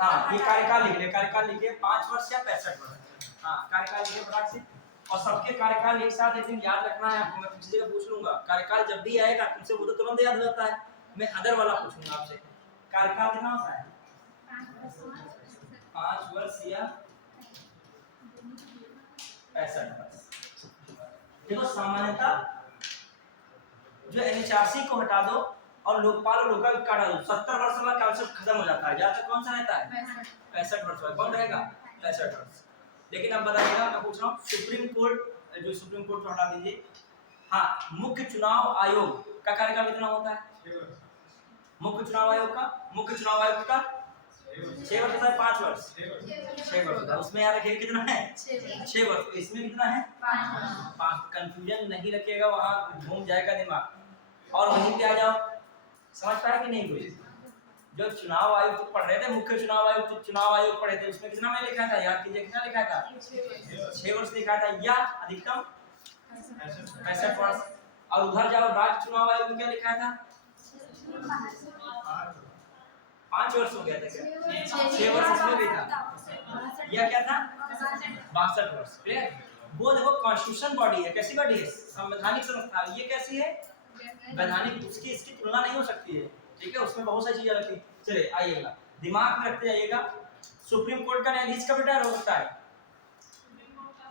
हाँ, ये कार्यकाल लिख ले, कार्यकाल लिखिए 5 वर्ष या 65 वर्ष। हाँ, कार्यकाल लिखिए फटाक से। और सबके कार्यकाल एक साथ एक दिन याद रखना है आपको। मैं किसी जगह पूछ लूंगा कार्यकाल, जब भी आएगा तुमसे वो तो तुरंत याद हो जाता है। मैं अदर वाला पूछूंगा आपसे, कार्यकाल कितना होता है? 5 वर्ष या 65 वर्ष। देखो, सामान्यतः जो एनएचआरसी को हटा दो और लोकपाल और लोकल का हटा दो, 70 वर्ष वाला कॉन्सेप्ट खत्म हो जाता है। ज्यादा कौन सा रहता है? 65 वर्ष वाला। कौन रहेगा? 65 वर्ष। लेकिन अब बताइएगा, मैं पूछ रहा हूँ सुप्रीम कोर्ट, जो सुप्रीम कोर्ट को हटा दीजिए। हाँ, मुख्य चुनाव आयोग का कार्यकाल कितना होता है? मुख्य चुनाव आयोग का 6 वर्ष होता है 5 वर्ष? 6 वर्ष होता है। उसमें यहाँ रखिए कितना है? 6 वर्ष। तो इसमें कितना है? 5। कंफ्यूजन नहीं रखिएगा, वहाँ घूम जाएगा दिमाग। और वहीं पे आ जाओ, समझ पाए कि नहीं कुछ? जो चुनाव आयोग पढ़ रहे थे, मुख्य चुनाव आयोग पढ़े थे, उसमें कितना मैंने लिखा था? याद कीजिए, कितना लिखा था? 6 वर्ष लिखा था, या अधिकतम 65 वर्ष। और उधर जाओ, राज्य चुनाव आयोग में क्या लिखा था? 5 वर्ष हो गया था क्या? 6 वर्ष इसमें भी था। यह क्या था? 62 वर्ष। क्लियर? वो देखो कॉन्स्टिट्यूशन बॉडी है, कैसी बॉडी है? संवैधानिक संस्था। ये कैसी है? वैधानिक। उसकी इसकी तुलना नहीं हो सकती है, ठीक है? उसमें बहुत सारी चीजें रखी। चलिए आइएगा, दिमाग में रखते जाइएगा। सुप्रीम कोर्ट का न्यायाधीश कब रिटायर हो सकता है?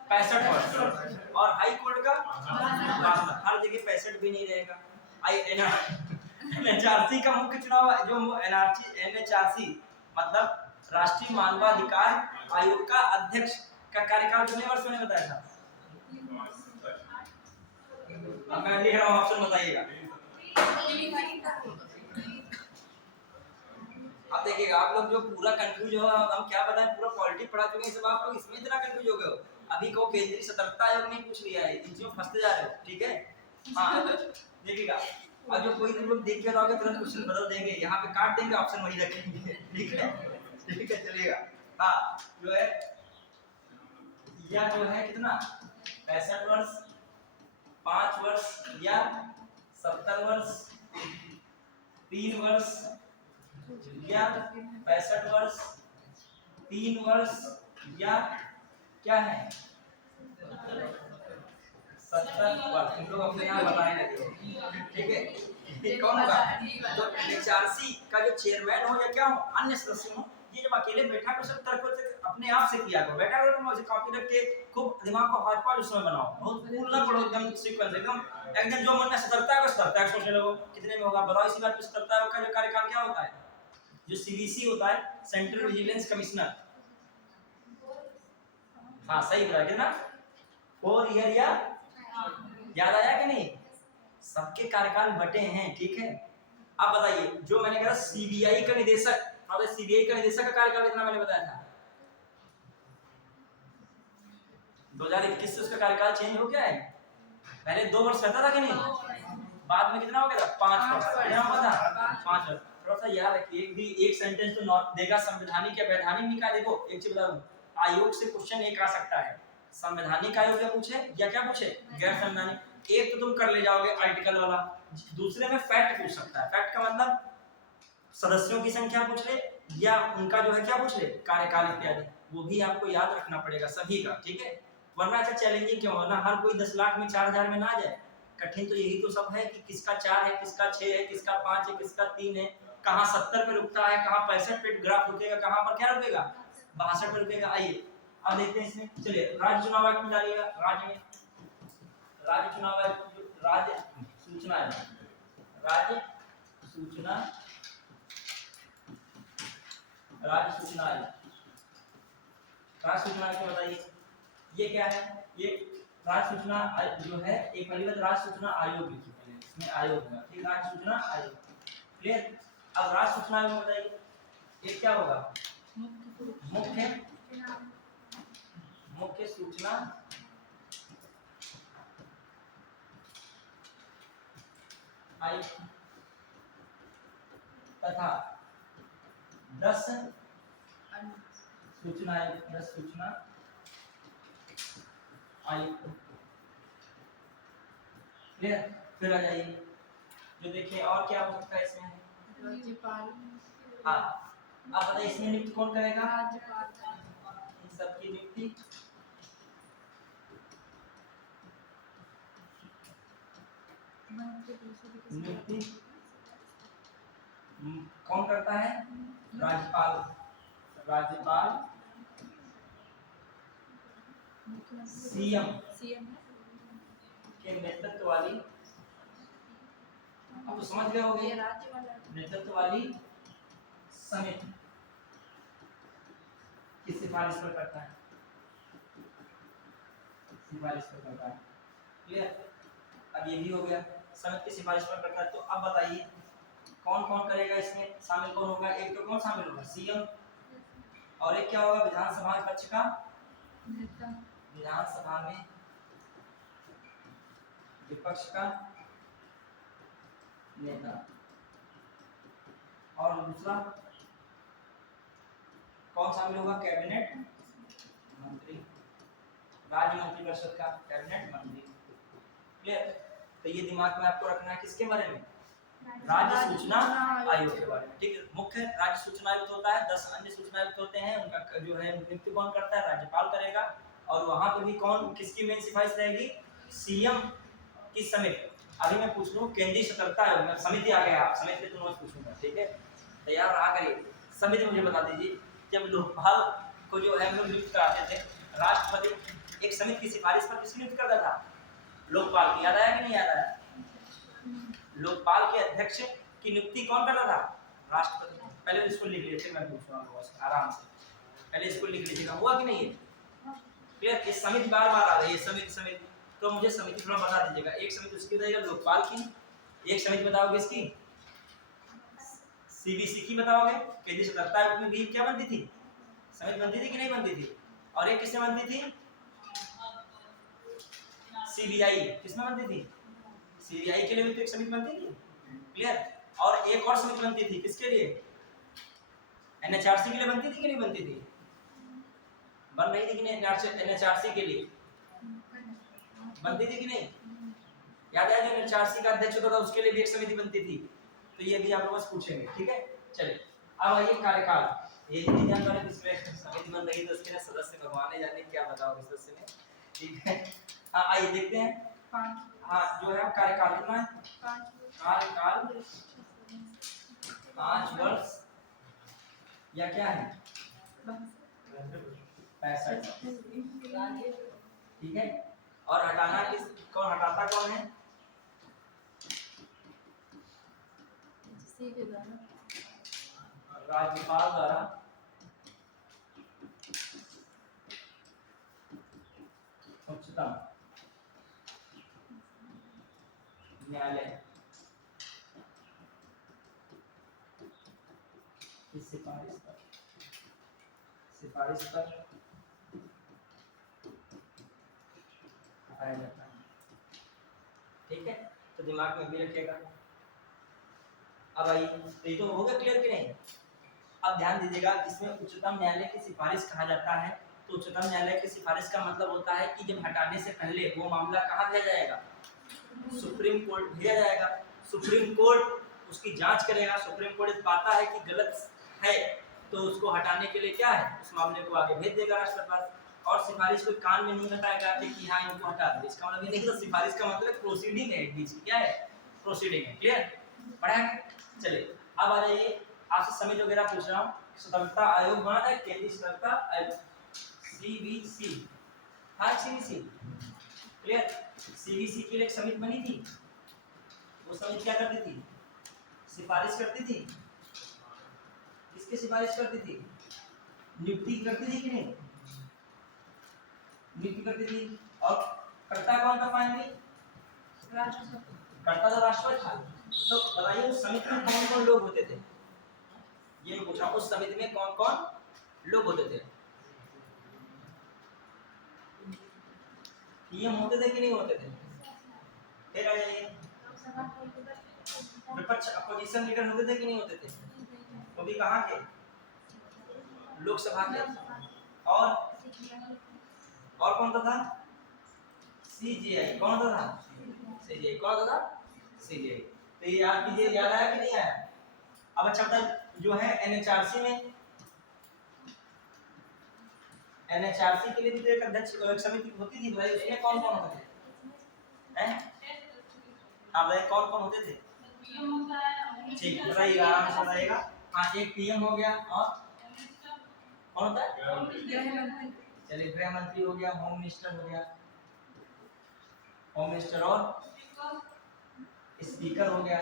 65 वर्ष। और हाई कोर्ट का 62। हर जगह 65 भी नहीं रहेगा। एनएचआरसी का मुख्य चुनाव जो एनएचआरसी मतलब राष्ट्रीय मानवाधिकार आयोग का अध्यक्ष का कार्यकाल कितने वर्ष मैंने बताया था? अब मैं लिख रहा हूँ, ऑप्शन बताइएगा। अब देखिएगा, आप लोग जो पूरा कंफ्यूज हो, हम क्या बताएं, पूरा पॉलिटिक्स पढ़ा चुके हैं सब, आप लोग इसमें इतना कंफ्यूज हो गए हो। अभी को केंद्रीय सतर्कता आयोग ने पूछ लिया है, इन चीजों में फंसते जा रहे हो, ठीक है? हाँ देखिएगा, और जो कोई तुम लोग देख के रहोगे तुरंत क्वेश्चन बदल देंगे, यहाँ पे काट देंगे, ऑप्शन वही रखेंगे, ठीक है? ठीक है, चलिएगा। हाँ, जो है या जो है कितना? 65 वर्ष, 5 वर्ष या 70 वर्ष, 3 वर्ष या 65 वर्ष, 3 वर्ष या क्या है 70 वर्ष। तुम लोग अपने यहाँ बताएंगे, ठीक है? कौन होगा? तो एनएचआरसी का जो चेयरमैन हो या क्या हो, अन्य सदस्य हो, ये जब अकेले बैठा क्वेश्चन तर्क अपने आप से किया करो। बैठा करो, मुझे कॉपी रख के खूब दिमाग को हाथ-पाँव उस समय बनाओ, बहुत कूल ना पढ़ो, एकदम सीक्वेंस एकदम जो मन में सतर्कता है सतर्कता है सोचने लगो। कितने में होगा बताओ? इसी बात पे सतर्कता का जो कार्यकाल क्या होता है? जो सीवीसी होता है, सेंट्रल विजिलेंस कमिश्नर। हाँ सही बोला, कितना? 4 ईयर या याद आया कि नहीं? सबके कार्यकाल बटे हैं, ठीक है? अब बताइए, जो मैंने कहा सीबीआई का निदेशक, अब सीबीआई का निदेशक का कार्यकाल कितना मैंने बताया था? 2021 से उसका कार्यकाल चेंज हो गया है। पहले 2 वर्ष रहता था कि नहीं? बाद में कितना हो गया था? 5 वर्ष। कितना हुआ था? 5 वर्ष। थोड़ा सा याद रखिए, भी एक सेंटेंस तो नॉट देगा संवैधानिक या वैधानिक निकाय। देखो एक चीज बता दूं, आयोग से क्वेश्चन एक आ सकता है, संवैधानिक आयोग क्या पूछे या क्या पूछे, गैर संवैधानिक। एक तो तुम कर ले जाओगे आर्टिकल वाला, दूसरे में फैक्ट पूछ सकता है। फैक्ट का मतलब सदस्यों की संख्या पूछ ले या उनका जो है क्या पूछ ले, कार्यकाल इत्यादि। वो भी आपको याद रखना पड़ेगा सभी का, ठीक है? वरना अच्छा चैलेंजिंग क्यों, वरना हर कोई 10 लाख में 4000 में ना आ जाए। कठिन तो यही तो सब है कि किसका 4 है, किसका 6 है, किसका 5 है, किसका 3 है, कहाँ 70 पे रुकता है, कहाँ 65 पे ग्राफ रुकेगा, कहाँ पर क्या रुकेगा, 62 पे रुकेगा। आइए अब देखते हैं इसमें। चलिए राज्य चुनाव आयोग में डालिएगा। राज्य में राज्य चुनाव आयोग, राज्य सूचना आयोग, राज्य सूचना आयोग। राज्य सूचना आयोग बताइए ये क्या है? ये राज्य सूचना जो है, एक पहली बात राज्य सूचना आयोग लिखिए, पहले इसमें आयोग होगा, ठीक? राज्य सूचना आयोग, क्लियर? अब राज्य सूचना आयोग बताइए ये क्या होगा? मुख्य सूचना आयोग तथा 10 सूचना आयोग, 10 सूचना आयुक्त, क्लियर? फिर आ जाइए, जो देखिए और क्या हो सकता है इसमें, राज्यपाल। हाँ आप बताइए इसमें नियुक्ति कौन करेगा? राज्यपाल। इन सबकी नियुक्ति कौन करता है? राज्यपाल। सीएम के नेतृत्व वाली, अब तो समझ गए होंगे, नेतृत्व वाली समिति की सिफारिश पर करता है, क्लियर? अब ये भी हो गया, समिति की सिफारिश पर करता है। तो अब बताइए कौन कौन करेगा इसमें शामिल, कौन होगा? एक तो कौन शामिल होगा? सीएम, और एक क्या होगा विधानसभा विपक्ष का नेता। विधानसभा में विपक्ष का नेता। और दूसरा कौन शामिल होगा कैबिनेट मंत्री, राज्य मंत्रिपरिषद का कैबिनेट मंत्री। क्लियर? तो ये दिमाग में आपको रखना है किसके बारे में, राज्य सूचना आयोग के बारे में। ठीक है, मुख्य राज्य सूचना आयुक्त होता है, 10 अन्य सूचना आयुक्त होते हैं, उनका जो है नियुक्ति कौन करता है, राज्यपाल करेगा। और वहां पे भी कौन किसकी मेन सिफारिश रहेगी, सीएम की समिति। अभी मैं पूछ लूं केंद्रीय सतर्कता आयोग में समिति आ गया, आप समिति तो मैं पूछूंगा, ठीक है, तैयार रहा करिए। समिति मुझे बता दीजिए, जब लोकपाल को जो है हम लोग नियुक्त कराते थे, राष्ट्रपति एक समिति की सिफारिश पर किसकी नियुक्त करता था, लोकपाल की। याद आया कि नहीं याद आया? लोकपाल के अध्यक्ष की नियुक्ति कौन करता था, राष्ट्रपति। पहले इसको लिख लीजिए, मैं पूछूंगा आराम से, पहले इसको लिख लीजिएगा, हुआ कि नहीं है? क्लियर? ये समिति बार बार आ रही है, समिति। तो मुझे समिति थोड़ा बता दीजिएगा। एक समिति उसकी बताइएगा लोकपाल की, एक समिति बताओगे इसकी सीबीसी की बताओगे, केंद्रीय सतर्कता आयोग में भी क्या बनती थी, समिति बनती थी कि नहीं बनती थी? और एक किसमें बनती थी, सीबीआई किसमें बनती थी, सीबीआई के लिए भी तो एक समिति बनती थी। क्लियर? और एक और समिति बनती थी किसके लिए, एनएचआरसी के लिए बनती थी कि नहीं बनती थी? बन रही थी कि नहीं एनएचआरसी के लिए बनती थी कि नहीं? याद है जो एनएचआरसी का अध्यक्ष होता था उसके लिए भी एक समिति बनती थी। तो ये भी आप लोग बस पूछेंगे, ठीक है। चलिए अब आइए कार्यकाल, ये नहीं जान पा रहे किसमें समिति बन रही है तो उसके ना सदस्य भगवान ने जाने क्या बताओ सदस्य में, ठीक है। हाँ आइए देखते हैं, हाँ जो है कार्यकाल कितना है, कार्यकाल 5 वर्ष या क्या है 65, ठीक है। और हटाना किस, कौन हटाता कौन है, राज्यपाल द्वारा उच्चतम न्यायालय की सिफारिश पर हटाया जाता है, ठीक है। तो दिमाग में भी रखिएगा। अब आइए, तो ये तो हो गया क्लियर कि नहीं? अब ध्यान दीजिएगा, इसमें उच्चतम न्यायालय की सिफारिश कहा जाता है। तो उच्चतम न्यायालय की सिफारिश का मतलब होता है कि जब हटाने से पहले वो मामला कहाँ भेजा जाएगा, सुप्रीम कोर्ट भेजा जाएगा। सुप्रीम कोर्ट उसकी जांच करेगा, सुप्रीम कोर्ट पाता है कि गलत है तो उसको हटाने के लिए क्या है, उस मामले को आगे भेज देगा राष्ट्रपति पास। और सिफारिश कोई कान में नहीं बताएगा कि हाँ इनको हटा दो, इसका मतलब ये नहीं। तो सिफारिश का मतलब प्रोसीडिंग है, एक बीच क्या है, प्रोसीडिंग है। क्लियर? पढ़ा है? चलिए अब आ जाइए, आपसे समिति वगैरह पूछ रहा हूँ। सतर्कता आयोग बना है, केंद्रीय सतर्कता आयोग सीबीसी, हाँ सीबीसी। क्लियर? सीबीसी के लिए एक समिति बनी थी, वो समिति क्या करती थी, सिफारिश करती थी। किसकी सिफारिश करती थी, नियुक्ति करती थी कि नहीं, नियुक्ति करती थी। और कर्ता कौन था फाइनली, कर्ता तो राष्ट्रपति था। तो बताइए उस समिति में कौन कौन लोग होते थे, ये मैं पूछा, उस समिति में कौन कौन लोग होते थे, पीएम होते थे कि नहीं होते थे? फिर आ जाइए, विपक्ष अपोजिशन लीडर होते थे कि नहीं होते थे? वो भी कहाँ के, लोकसभा के। और कौन था, सीजीआई। कौन होता था, सीजीआई। कौन होता था, सीजीआई। तो ये याद कीजिए, याद आया कि नहीं आया? अब अच्छा बता, जो है एनएचआरसी में, एनएचआरसी के लिए भी एक अध्यक्ष समिति होती थी, बताइए उसमें कौन कौन होते थे हैं? हाँ बताइए कौन कौन होते थे? ठीक बताइए, आराम से बताइएगा। हाँ एक पीएम हो गया, और कौन होता है? चलिए गृह मंत्री हो गया, होम मिनिस्टर हो गया, होम मिनिस्टर, और स्पीकर हो गया,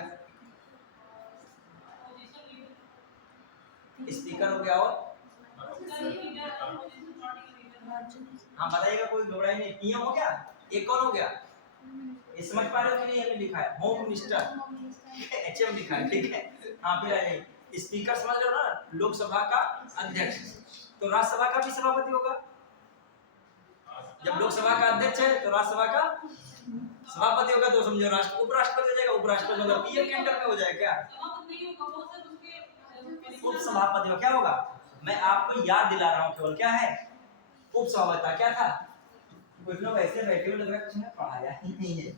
स्पीकर हो गया, और हाँ बताइएगा, कोई घबराई नहीं। पीएम हो गया, एक कौन हो गया, ये समझ पा रहे हो कि नहीं? अभी लिखा है होम मिनिस्टर, एचएम लिखा है, ठीक है। हाँ फिर आ जाइए, स्पीकर समझ रहे हो ना, लोकसभा का अध्यक्ष। तो राज्यसभा का भी सभापति होगा। जब लोकसभा का अध्यक्ष है तो राज्यसभा का सभापति होगा, तो समझो राष्ट्र उपराष्ट्रपति हो जाएगा। उपराष्ट्रपति मतलब पीएम के अंडर में हो जाएगा क्या? उप सभापति हो क्या होगा? मैं आपको याद दिला रहा हूँ केवल, क्या है उप सभापति क्या था। कुछ लोग ऐसे बैठे हुए लग रहा है कुछ ने पढ़ाया ही नहीं है,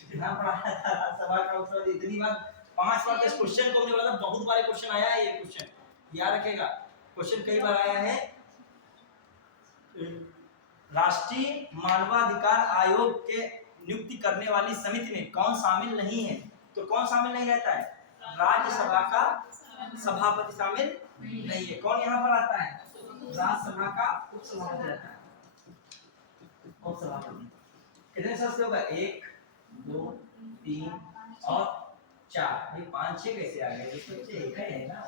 कितना पढ़ाया था राज्यसभा का उप सभापति। इतनी बार 5 बार इस क्वेश्चन को हमने बोला था, बहुत बार क्वेश्चन आया है। ये क्वेश्चन याद रखेगा, क्वेश्चन कई बार आया है। राष्ट्रीय मानवाधिकार आयोग के नियुक्ति करने वाली समिति में कौन शामिल नहीं है? तो कौन शामिल नहीं रहता है? राज्यसभा का सभापति शामिल नहीं है। कौन यहाँ पर आता है? राज्यसभा का उप सभापति रहता है। उप सभापति कितने सदस्य होगा? 1 2 3 और 4, ये 5 6 कैसे आ गए? एक है ना,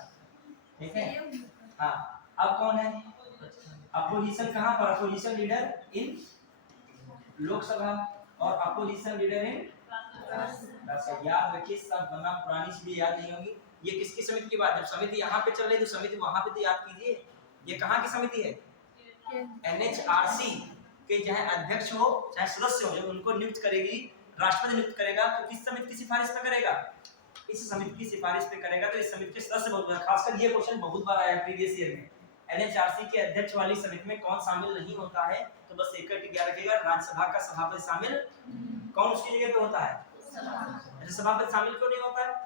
ठीक है। हाँ, अब कौन है अपोजिशन? कहाँ पर? अपोजिशन लीडर इन लोकसभा और अपोजिशन लीडर इन राज्यसभा। याद रखिए, सब बना पुरानी चीजें याद नहीं होगी। ये किसकी समिति की बात? जब समिति यहाँ पे चल रही तो समिति वहां पे तो याद कीजिए। ये कहाँ की समिति है? NHRC के चाहे अध्यक्ष हो चाहे सदस्य हो, जब उनको नियुक्त करेगी राष्ट्रपति नियुक्त करेगा तो किस समिति की सिफारिश पे करेगा? इस समिति की सिफारिश पे करेगा। तो इस समिति के सदस्य बहुत, खासकर ये क्वेश्चन बहुत बार आया प्रीवियस ईयर में। NHRC के अध्यक्ष वाली समिति में कौन शामिल नहीं होता है? तो बस एक याद रखिएगा, राज्यसभा का सभापति शामिल। कौन उसकी जगह पे होता है? सभापति शामिल क्यों नहीं होता है?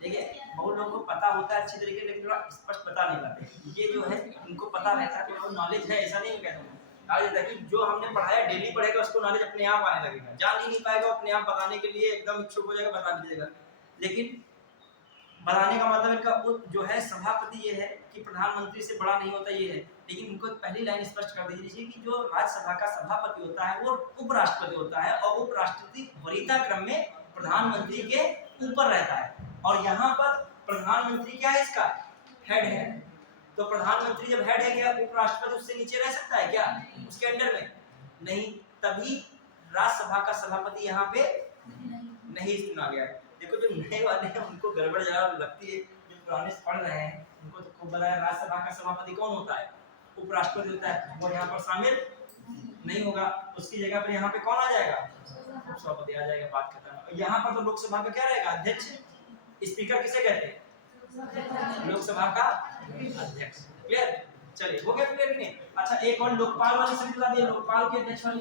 देखिए, बहुत लोगों को पता होता है अच्छी तरीके, लेकिन थोड़ा स्पष्ट बता नहीं पाते। ये जो है इनको पता रहता है, तो नॉलेज है, ऐसा नहीं कहता हूँ। कि जो हमने पढ़ाया डेली पढ़ेगा उसको नॉलेज अपने आप आने लगेगा। जान ही नहीं पाएगा अपने आप, बताने के लिए एकदम इच्छुक हो जाएगा, बता दीजिएगा। लेकिन बताने का मतलब इनका जो है सभापति ये है कि प्रधानमंत्री से बड़ा नहीं होता, ये है। लेकिन इनको पहली लाइन स्पष्ट कर दीजिए कि जो राज्यसभा का सभापति होता है वो उपराष्ट्रपति होता है, और उपराष्ट्रपति वरीयता क्रम में प्रधानमंत्री के ऊपर रहता है। और यहाँ पर प्रधानमंत्री क्या है? इसका हेड है। तो प्रधानमंत्री जब हेड है, क्या उपराष्ट्रपति उससे नीचे रह सकता है क्या? उसके अंडर में नहीं। तभी राज्यसभा का सभापति यहाँ पे नहीं चुना गया। देखो, जो नए वाले हैं उनको गड़बड़ जरा लगती है, जो पुराने पढ़ रहे हैं उनको तो खूब बताया राज्यसभा का सभापति कौन होता है? उपराष्ट्रपति होता है। वो यहाँ पर शामिल नहीं होगा, उसकी जगह पर यहाँ पे कौन आ जाएगा? उपसभापति आ जाएगा। बात खत्म। यहाँ पर तो लोकसभा का क्या रहेगा? अध्यक्ष। स्पीकर किसे कहते हैं? लोकसभा का अध्यक्ष। क्लियर? चलिए, हो गया क्लियर नहीं? अच्छा, एक और लोकपाल वाली समिति बता दिए, लोकपाल के अध्यक्ष वाली।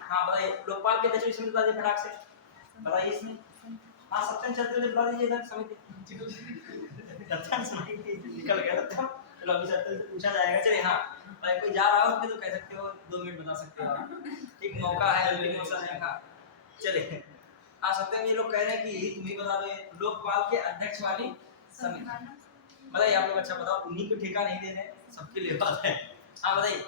हाँ बताइए, लोकपाल के अध्यक्ष की समिति बता दिए फटाक से, बताइए इसमें। हाँ, सत्यन चतुर्वेदी बता दीजिए इधर समिति। सत्यन समिति निकल गया था, चलो अभी सत्यन से पूछा जाएगा। चलिए, हाँ कोई जा रहा हो तो कह सकते हो, 2 मिनट बता सकते हो, एक मौका है, लेकिन मौका है। हाँ चलिए, हाँ सत्यम, ये लोग कह रहे हैं कि यही तुम्हें बता दो, लोकपाल के अध्यक्ष वाली समिति। बताइए आप लोग, अच्छा बताओ, उन्हीं को ठेका नहीं दे रहे, सबके लिए बात है। हाँ बताइए।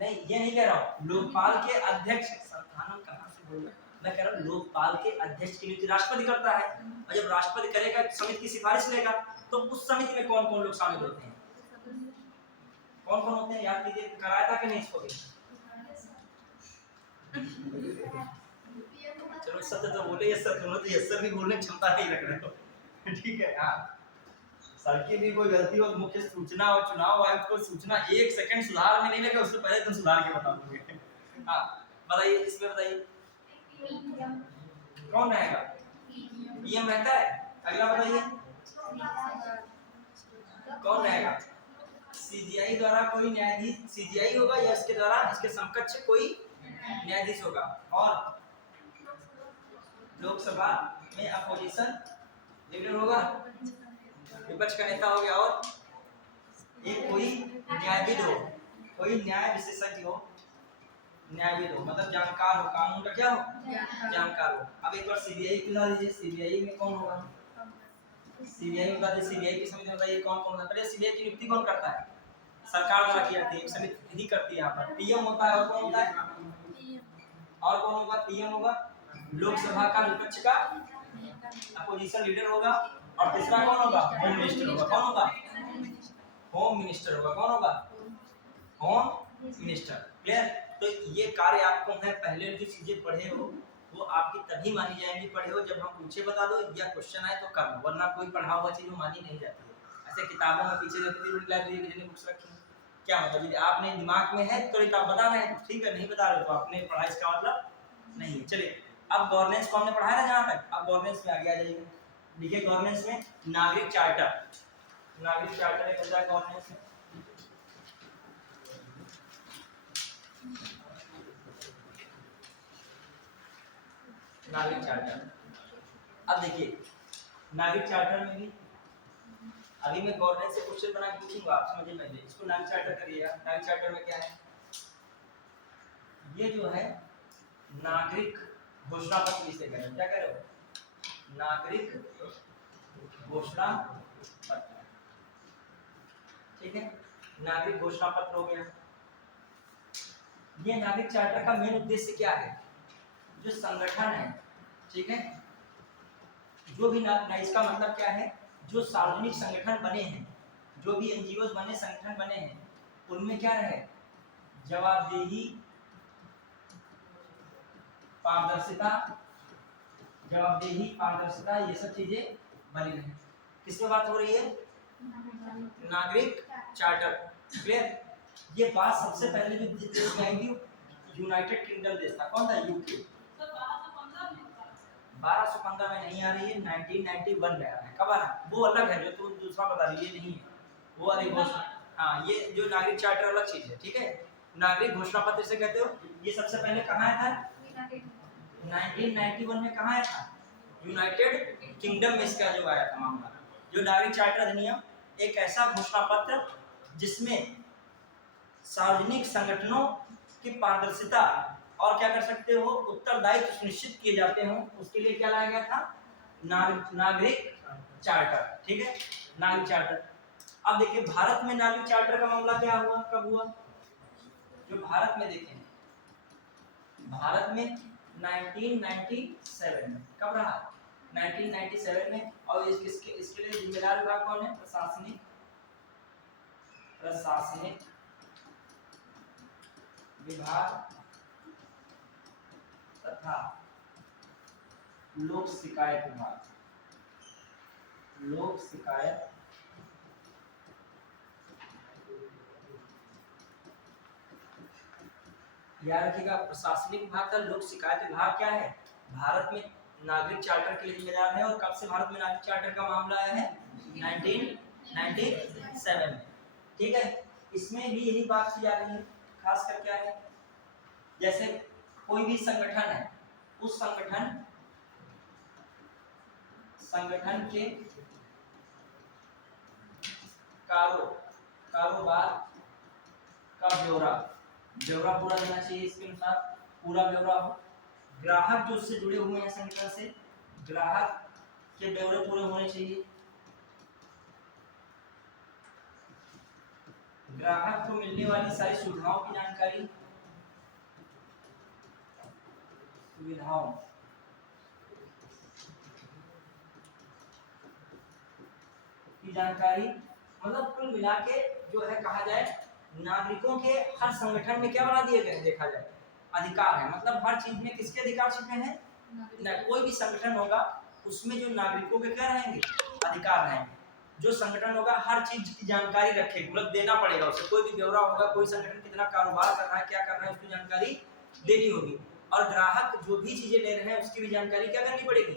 नहीं, ये नहीं कह रहा हूँ, लोकपाल के अध्यक्ष। संस्थानम कहाँ से बोल रहे? मैं कह रहा हूँ लोकपाल के अध्यक्ष की नियुक्ति राष्ट्रपति करता है, और जब राष्ट्रपति करेगा समिति की सिफारिश लेगा, तो उस समिति में कौन कौन लोग शामिल होते हैं? कौन कौन होते हैं याद कीजिए। कराया था कि नहीं इसको? चलो सत्य तो बोले, ये सत्य होना तो यस सर भी बोलने क्षमता नहीं रख रहे हो, ठीक है। हाँ, सर की भी कोई गलती हो, मुख्य सूचना और चुनाव आयुक्त को सूचना 1 सेकंड सुधार में नहीं लगे, उससे पहले तुम सुधार के बता दोगे। हाँ बताइए, इसमें बताइए कौन रहेगा? पीएम रहता है। अगला बताइए कौन रहेगा? सीजीआई द्वारा कोई न्यायाधीश, सीजीआई होगा या इसके द्वारा इसके समकक्ष कोई न्यायाधीश होगा। और लोकसभा में अपोजिशन लीडर होगा, विपक्ष का नेता हो गया, और एक कोई न्यायविद हो, कोई न्याय विशेषज्ञ हो, न्यायविद हो मतलब जानकार हो, कानून का क्या हो? जानकार हो। अब एक बार सीबीआई की बता दीजिए, सीबीआई में कौन होगा? सीबीआई में बता दीजिए, सीबीआई की समिति बताइए कौन कौन होता है? पहले सीबीआई की नियुक्ति कौन करता है? सरकार द्वारा की जाती है, समिति ही करती है। यहाँ पर पीएम होता है, और कौन होता है? और कौन होगा? पीएम होगा, लोकसभा का विपक्ष का अपोजिशन लीडर होगा, और तीसरा कौन होगा? होम मिनिस्टर होगा। कौन होगा? होम मिनिस्टर होगा। कौन होगा? Home minister. क्लियर? तो ये कार्य आपको है, पहले जो चीजें पढ़े हो वो आपकी तभी मानी जाएंगी, पढ़े हो जब हम पूछे बता दो या क्वेश्चन आए तो कर लो, वरना कोई पढ़ा हुआ चीज मानी नहीं जाती है। ऐसे किताबों में पीछे देखती हुई लाइब्रेरी की जितनी बुक्स रखी क्या मतलब, यदि आपने दिमाग में है तो आप बता रहे हैं ठीक है, नहीं बता रहे तो आपने पढ़ा इसका मतलब नहीं है। चलिए अब गवर्नेंस को हमने पढ़ा है ना जहाँ तक, अब गवर्नेंस में आगे आ जाइए। देखिए गवर्नेंस में नागरिक चार्टर, नागरिक चार्टर एक होता है गवर्नेंस में। नागरिक चार्टर, अब देखिए नागरिक चार्टर में भी अभी मैं गवर्नेंस से क्वेश्चन बना के पूछूंगा, आप समझिए पहले इसको। नागरिक चार्टर करिएगा, नागरिक चार्टर में क्या है, ये जो है नागरिक घोषणा पत्र इसे कहते हैं, क्या कह रहे हो, नागरिक घोषणा पत्र, ठीक है, नागरिक घोषणा पत्र हो गया। ये नागरिक चार्टर का मेन उद्देश्य क्या है, जो संगठन है, ठीक है, जो भी इसका मतलब क्या है, जो सार्वजनिक संगठन बने हैं, जो भी एनजीओ बने, संगठन बने हैं, उनमें क्या रहे, जवाबदेही, पारदर्शिता, जवाबदेही पारदर्शिता, ये सब चीजें बनी रहे। किसमें बात हो रही है, नागरिक चार्टर, क्लियर। ये बात सबसे पहले जो देश में आई थी यूनाइटेड किंगडम देश था, कौन था, यूके। 1215 में नहीं आ रही है, 1991 में आ रहा है। कब आ रहा है वो अलग है, जो तुम दूसरा बता रही है नहीं है वो वाली घोषणा। हाँ ये जो नागरिक चार्टर अलग चीज है, ठीक है। नागरिक घोषणा पत्र से कहते हो, ये सबसे पहले कहाँ आया था, 1991 में कहाँ आया था, यूनाइटेड किंगडम में इसका जो आया था मामला। जो नागरिक चार्टर अधिनियम एक ऐसा घोषणा पत्र जिसमें सार्वजनिक संगठनों की पारदर्शिता और क्या कर सकते हो, उत्तरदायित्व सुनिश्चित किए जाते हो, उसके लिए क्या लाया गया था, नागरिक चार्टर, ठीक है, नागरिक चार्टर। अब देखिए भारत में नागरिक चार्टर का मामला क्या हुआ, कब हुआ, जो भारत में देखें, भारत में 1997 में, कब रहा, 1997 में। और इसके लिए जिम्मेदार विभाग कौन है, प्रशासनिक विभाग तथा लोक शिकायत विभाग, लोक शिकायत याद रखिएगा, प्रशासनिक विभाग का लोक शिकायत विभाग क्या है, भारत में नागरिक चार्टर के लिए जिम्मेदार है। और कब से भारत में नागरिक चार्टर का मामला आया है, 1997 में, ठीक है। इसमें भी यही बात की जा रही है, खास कर क्या है, जैसे कोई भी संगठन है, उस संगठन के कारोबार का ब्यौरा पूरा देना चाहिए, इसके अनुसार पूरा ब्यौरा हो। ग्राहक जो उससे जुड़े हुए हैं संगठन से, ग्राहक के ब्यौरे पूरे होने चाहिए। ग्राहक को मिलने वाली सारी सुविधाओं की जानकारी, मतलब कुल मिला के जो है कहा जाए, नागरिकों के हर संगठन में क्या बना दिए गए, देखा जाए अधिकार है, मतलब हर चीज में किसके अधिकार छिपे हैं, कोई भी संगठन होगा उसमें जो नागरिकों के क्या रहेंगे, अधिकार रहेंगे। जो संगठन होगा हर चीज की जानकारी रखेगा, मतलब देना पड़ेगा उसे, कोई भी ब्यौरा होगा, कोई संगठन कितना कारोबार कर रहा है, क्या कर रहा है, उसकी जानकारी देनी होगी। और ग्राहक जो भी चीजें ले रहे हैं उसकी भी जानकारी क्या करनी पड़ेगी,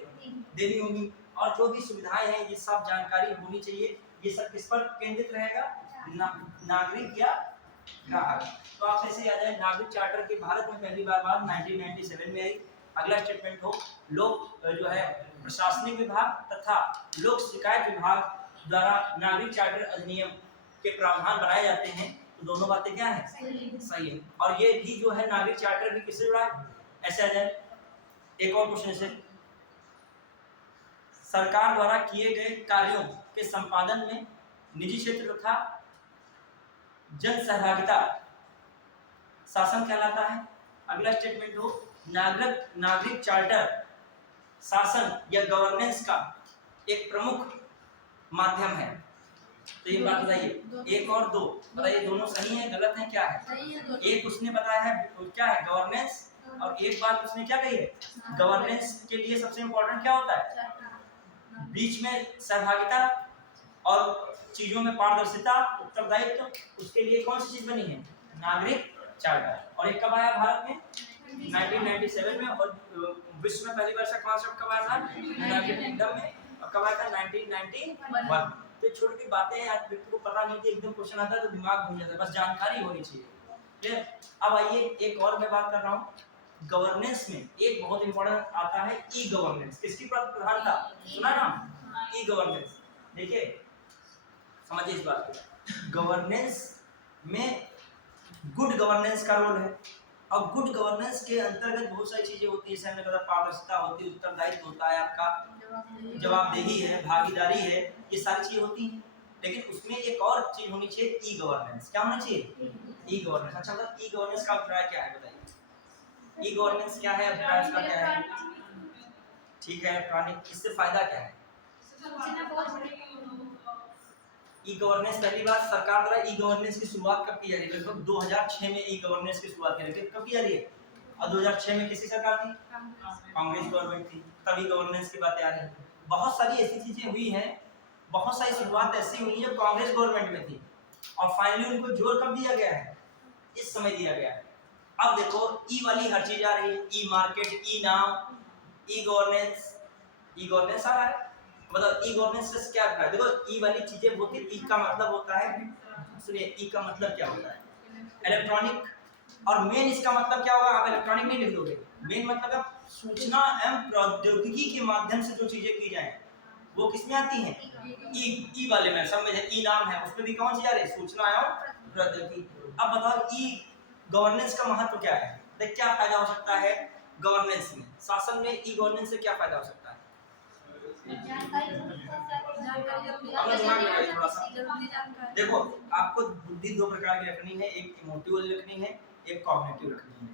देनी होगी। और जो भी सुविधाएं हैं ये सब जानकारी होनी चाहिए। ये सब किस पर केंद्रित रहेगा, नागरिक या ग्राहक। तो आप ऐसे आ जाए, नागरिक चार्टर की भारत में पहली बार बात 1997 में आई। अगला स्टेटमेंट हो, लोक जो है प्रशासनिक विभाग तथा लोक शिकायत विभाग द्वारा नागरिक चार्टर अधिनियम के प्रावधान बनाए जाते हैं। तो दोनों बातें क्या है, सही है। और ये भी जो है नागरिक चार्टर भी किससे जुड़ा है, ऐसे आ जाए। एक और क्वेश्चन से, सरकार द्वारा किए गए कार्यों के संपादन में निजी क्षेत्र तथा जन सहभागिता शासन कहलाता है। अगला स्टेटमेंट हो, नागरिक चार्टर शासन या गवर्नेंस का एक प्रमुख माध्यम है। तो ये बात बताइए, एक और दो, बताइए दोनों सही है गलत है क्या है? सही है दोनों। एक उसने बताया है क्या है गवर्नेंस, और एक बात उसने क्या कही है, गवर्नेंस के लिए सबसे इम्पोर्टेंट क्या होता है, बीच में सहभागिता और चीजों में पारदर्शिता, उत्तरदायित्व, उसके लिए कौन सी चीज बनी है, नागरिक चार्टर। और एक कब आया भारत में, 1997 में, और विश्व में पहली बार ऐसा कॉन्सेप्ट कब आया था, यूनाइटेड किंगडम में, और कब आया था 1991। तो छोटी छोटी बातें हैं, आज व्यक्ति को पता नहीं थी, एकदम क्वेश्चन आता है तो दिमाग घूम जाता है, बस जानकारी होनी चाहिए। फिर अब आइए एक और मैं बात कर रहा हूँ, गवर्नेंस में एक बहुत इंपॉर्टेंट आता है ई गवर्नेंस। किसकी प्रधानता, सुना ना, ई गवर्नेंस। देखिए समझिए इस बात को, गवर्नेंस में गुड गवर्नेंस का रोल है, और गुड गवर्नेंस के अंतर्गत बहुत सारी चीजें होती है, जैसे हमने कहा पारदर्शिता होती है, उत्तरदायित्व होता है, आपका जवाबदेही है, भागीदारी है, ये सारी चीजें होती हैं। लेकिन उसमें एक और चीज होनी चाहिए, ई गवर्नेंस। क्या होना चाहिए, ई गवर्नेंस। अच्छा मतलब ई गवर्नेंस का अभिप्राय क्या है बताइए, ई गवर्नेंस क्या है, अभिप्राय उसका क्या है? ठीक है, इलेक्ट्रॉनिक, इससे फायदा क्या है? ई गवर्नेंस पहली बार सरकार द्वारा ई गवर्नेंस की शुरुआत कब की जा रही है, लगभग 2006 में ई गवर्नेंस की शुरुआत की गई, कब की जा रही है, और 2006 में किसी सरकार थी, कांग्रेस गवर्नमेंट थी, तभी गवर्नेंस की बातें आ रही है। बहुत सारी ऐसी चीजें हुई हैं, बहुत सारी शुरुआत ऐसी हुई है जो कांग्रेस गवर्नमेंट में थी, और फाइनली उनको जोर कब दिया गया है, इस समय दिया गया है। अब देखो ई वाली हर चीज आ रही है, ई मार्केट, ई नाम, ई गवर्नेंस, ई गवर्नेंस आ रहा है। मतलब ई गवर्नेंस से क्या है, देखो ई वाली चीजें होती है, ई का मतलब होता है, सुनिए ई का मतलब क्या होता है, इलेक्ट्रॉनिक, और मेन इसका मतलब क्या होगा, आप इलेक्ट्रॉनिक नहीं लिख दोगे, मेन मतलब है सूचना एवं प्रौद्योगिकी के माध्यम से जो चीजें की जाए वो किसमें आती हैं, ई वाले में, सब में ई नाम है, उसमें भी कौन सी आ रही है, सूचना एवं प्रौद्योगिकी। अब बताओ ई गवर्नेंस का महत्व क्या है, देख क्या फायदा हो सकता है गवर्नेंस में, शासन में ई गवर्नेंस से क्या फायदा हो सकता है? अपना दिमाग लगाइए थोड़ा सा। देखो आपको बुद्धि दो प्रकार की रखनी है, एक इमोटिव रखनी है, एक कॉग्निटिव रखनी है,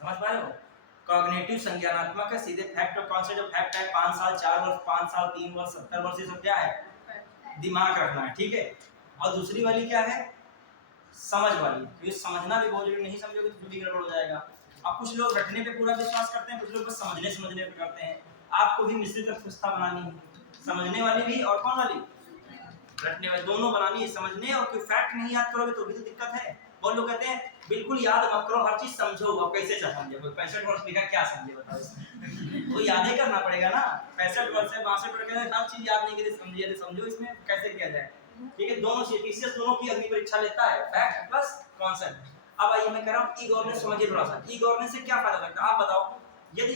समझ पा रहे हो? कॉग्निटिव संज्ञानात्मक है, सीधे फैक्ट और कॉन्सेप्ट, जो फैक्ट है 5 साल 4 वर्ष 5 साल 3 वर्ष 70 वर्ष, ये सब क्या है, दिमाग रखना है, ठीक है। और दूसरी वाली क्या है, समझ वाली, क्योंकि समझना भी बहुत जरूरी, नहीं समझोगे तो भी गड़बड़ हो जाएगा। अब कुछ लोग रटने पे पूरा विश्वास करते हैं, कुछ लोग बस समझने पे करते हैं। आपको भी मिश्रित अवस्था बनानी है, समझने वाली भी और कौन वाली, रटने वाली, दोनों बनानी है। समझने और कोई फैक्ट नहीं याद करोगे तो भी तो दिक्कत है। बहुत लोग कहते हैं बिल्कुल याद मत करो, हर चीज समझो, अब कैसे समझे, कोई 65 वर्ष लिखा क्या समझे बताओ इसमें तो याद ही करना पड़ेगा ना, 65 वर्ष है 62 वर्ष है, हर चीज याद नहीं करी, समझिए समझो इसमें कैसे किया जाए, ठीक है। दोनों टीसीएस दोनों की अग्नि परीक्षा लेता है, फैक्ट प्लस कॉन्सेप्ट। अब आइए मैं कह रहा हूँ ई गवर्नेंस समझिए थोड़ा सा, ई गवर्नेंस से क्या फायदा लगता है आप बताओ। यदि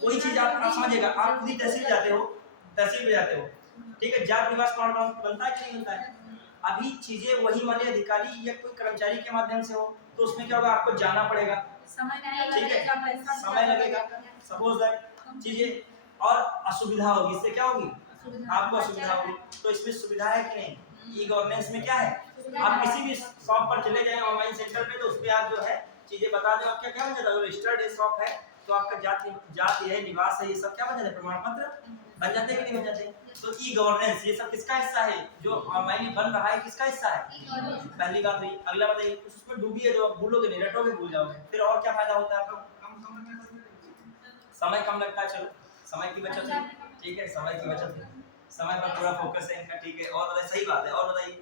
कोई चीज आप समझिएगा, आप खुद ही तहसील जाते हो, तहसील में जाते हो, ठीक है, जात निवास प्रमाण बनता है कि नहीं बनता है? अभी चीजें वही माने अधिकारी या कोई कर्मचारी के माध्यम से हो तो उसमें क्या होगा, आपको जाना पड़ेगा, ठीक है, समय लगेगा, सपोज दैट चीजें, और असुविधा होगी, इससे क्या होगी, आपको असुविधा होगी। तो इसमें सुविधा है कि नहीं, ई गवर्नेंस में क्या है, आप किसी भी शॉप पर चले जाएं ऑनलाइन सेंटर पे, तो उस पे आप जो है चीजें बता दें, आपका क्या बन जाता है, रजिस्टर्ड शॉप है तो आपका जाति है, निवास है, ये सब क्या बन जाता है, प्रमाण पत्र बन जाते हैं कि नहीं बन जाते। तो ई गवर्नेंस ये सब किसका हिस्सा है, जो ऑनलाइन बन रहा है किसका हिस्सा है, पहली बात हुई। अगला बताइए, उसमें डूबी है जो भूलोगे नहीं, रटोगे भूल जाओगे, फिर और क्या फायदा होता है आपको, समय कम लगता है, चलो समय की बचत है, ठीक है, समय की बचत है, समय पर पूरा फोकस है इनका, ठीक है। और बताइए, सही बात है, और बताइए,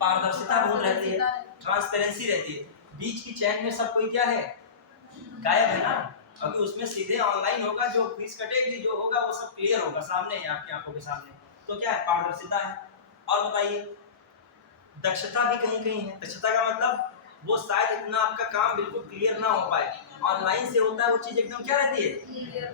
पारदर्शिता बहुत रहती है, ट्रांसपेरेंसी रहती है, बीच की चैन में सब कोई क्या है, गायब है ना, अभी उसमें सीधे ऑनलाइन होगा, जो फीस कटेगी जो होगा वो सब क्लियर होगा, सामने है आपकी आंखों के सामने, तो क्या है, पारदर्शिता है। और बताइए, दक्षता भी कहीं कहीं है, दक्षता का मतलब वो शायद इतना आपका काम बिल्कुल क्लियर ना हो पाए, ऑनलाइन से होता है वो चीज एकदम क्या रहती है,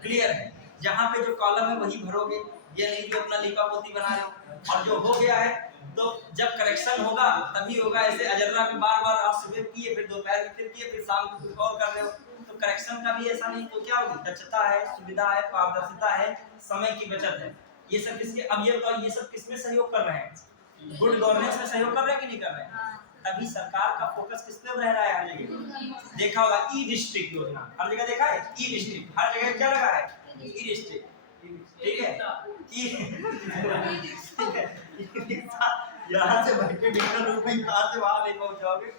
क्लियर है, जहाँ पे जो कॉलम है वही भरोगे, ये नहीं कि अपना लिपा पोती बना रहे हो, और जो हो गया है तो जब करेक्शन होगा तभी होगा, ऐसे अजर्रा में बार बार आप सुबह किए, फिर दोपहर में फिर किए, फिर शाम को कुछ और कर रहे हो, तो करेक्शन का भी ऐसा नहीं, तो क्या होगी, दक्षता है, सुविधा है, पारदर्शिता है, समय की बचत है, ये सब किसके, अब ये बताओ ये सब किसमें सहयोग कर रहे हैं, गुड गवर्नेंस में सहयोग कर रहे हैं कि नहीं कर रहे हैं? तभी सरकार का फोकस किस पे रह रहा है, हर जगह देखा होगा ई डिस्ट्रिक्ट योजना, हर जगह देखा है, ई डिस्ट्रिक्ट, हर जगह क्या लगा है, ई डिस्ट्रिक्ट, ठीक है, रिक्शा यहाँ से भर के डिजिटल रूप में यहाँ से वहाँ नहीं पहुँच जाओगे।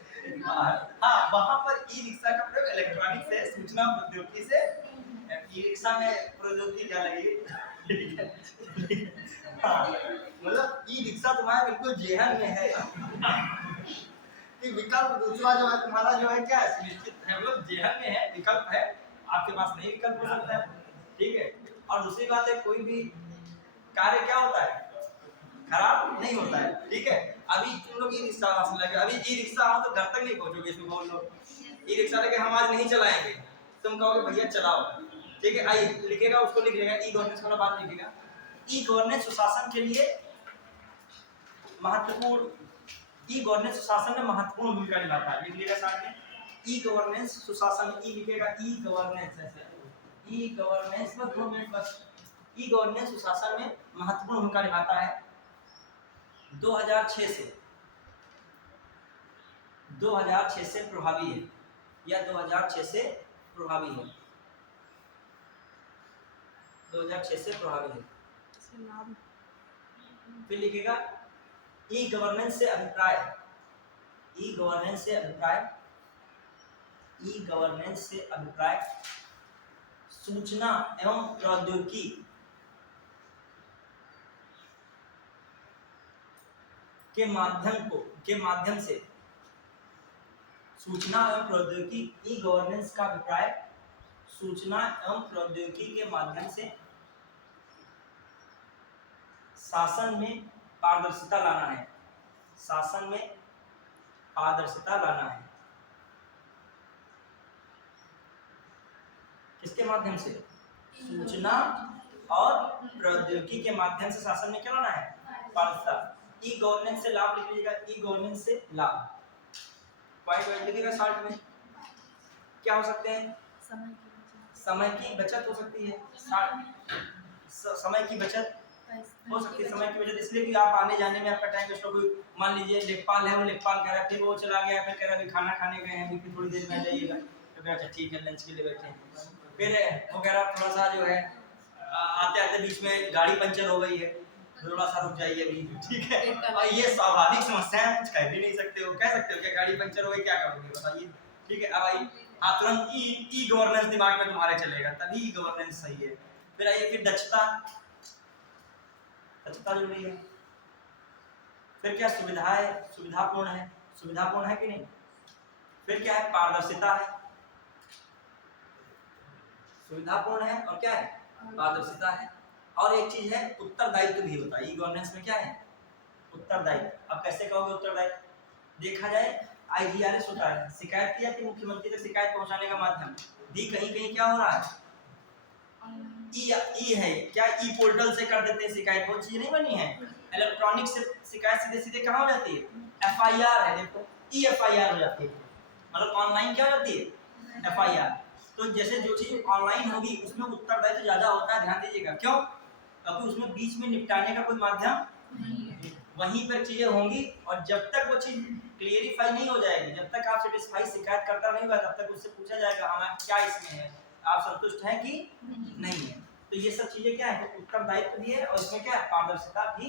हाँ, वहाँ पर ई रिक्शा का प्रयोग इलेक्ट्रॉनिक से, सूचना प्रौद्योगिकी से, ई रिक्शा में प्रौद्योगिकी क्या लगेगी? हाँ, मतलब ई रिक्शा तुम्हारा बिल्कुल जेहन में है कि विकल्प दूसरा जो है तुम्हारा जो है क्या है, सुनिश्चित है, मतलब जेहन में है, विकल्प है, आपके पास नहीं विकल्प हो सकता है, ठीक है। और दूसरी बात है, कोई भी कार्य क्या होता है, खराब नहीं होता है, ठीक है। अभी तुम लोग ई रिक्शा हासिल लगे, अभी ई रिक्शा आओ तो घर तक नहीं पहुंचोगे, इसमें बोल लो ई रिक्शा लेके हम आज नहीं चलाएंगे, तुम कहोगे भैया चलाओ, ठीक है। आइए लिखेगा, उसको लिख लेगा, ई गवर्नेंस वाला बात लिखेगा। ई गवर्नेंस सुशासन के लिए महत्वपूर्ण, ई गवर्नेंस सुशासन में महत्वपूर्ण भूमिका निभाता है, लिख लीजिएगा साथ में। ई गवर्नेंस सुशासन, ई लिखेगा ई गवर्नेंस, ऐसे ई गवर्नेंस, बस 2 मिनट बस। ई गवर्नेंस सुशासन में महत्वपूर्ण भूमिका निभाता है। 2006 से प्रभावी है, या 2006 से प्रभावी है, 2006 से प्रभावी है। फिर लिखेगा ई गवर्नेंस से अभिप्राय, ई गवर्नेंस से अभिप्राय, ई गवर्नेंस से अभिप्राय सूचना एवं प्रौद्योगिकी के माध्यम से, सूचना एवं प्रौद्योगिकी, ई गवर्नेंस का अभिप्राय सूचना एवं प्रौद्योगिकी के माध्यम से शासन में पारदर्शिता लाना है, शासन में पारदर्शिता लाना है। किसके माध्यम से? सूचना और प्रौद्योगिकी के माध्यम से शासन में क्या लाना है? पारदर्शिता। ई गवर्नेंस से लाभ लिख लीजिएगा, ई गवर्नेंस से लाभ, पॉइंट वाइज लिखिएगा शॉर्ट में। क्या हो सकते हैं? समय की बचत हो सकती है, समय की बचत हो सकती है, समय की बचत इसलिए कि आप आने जाने में आपका टाइम वेस्ट हो, कोई मान लीजिए लेखपाल है, वो लेखपाल कह रहा है, फिर वो चला गया, फिर कह रहा है खाना खाने गए हैं, फिर थोड़ी देर में जाइएगा, तो कह अच्छा ठीक है लंच के लिए बैठे हैं, फिर वो कह रहा थोड़ा सा जो है आते आते बीच में गाड़ी पंचर हो गई है, थोड़ा सा रुक जाइए अभी, ठीक है। और ये स्वाभाविक समस्या है, कुछ कह भी नहीं सकते हो, कह सकते हो क्या गाड़ी पंचर हो गई क्या करोगे बताइए, ठीक है। अब आई तुरंत ई गवर्नेंस दिमाग में तुम्हारे चलेगा, तभी ई गवर्नेंस सही है। फिर आइए फिर दक्षता जरूरी है। फिर क्या सुविधापूर्ण है, सुविधापूर्ण है कि नहीं। फिर क्या है? पारदर्शिता है, सुविधापूर्ण है और क्या है? पारदर्शिता है। और एक चीज है उत्तरदायित्व भी होता है। ई गवर्नेंस में क्या है? उत्तरदायित्व। अब कैसे कहोगे उत्तरदायित्व? देखा जाए IGRS होता है, शिकायत की जाती है, मुख्यमंत्री तक शिकायत पहुंचाने का माध्यम। दी कहीं कहीं क्या हो रहा है? ई है क्या? ई पोर्टल से कर देते हैं शिकायत, वो चीज नहीं बनी है। इलेक्ट्रॉनिक से शिकायत सीधे सीधे कहाँ हो जाती है? FIR है, देखो ई FIR हो जाती है, मतलब ऑनलाइन क्या हो जाती है? FIR। तो जैसे जो चीज ऑनलाइन होगी उसमें उत्तरदायित्व ज्यादा होता है, ध्यान दीजिएगा। क्यों? क्योंकि उसमें बीच में निपटाने का कोई माध्यम वहीं पर चीजें होंगी, और जब तक वो चीज क्लियरिफाई नहीं हो जाएगी, जब तक आप सेटिस्फाई शिकायत करता नहीं हुआ, तब तक उससे पूछा जाएगा हमारा क्या इसमें है, आप संतुष्ट हैं कि नहीं है। तो ये सब चीजें क्या है? तो उत्तरदायित्व भी है और इसमें क्या है? पारदर्शिता भी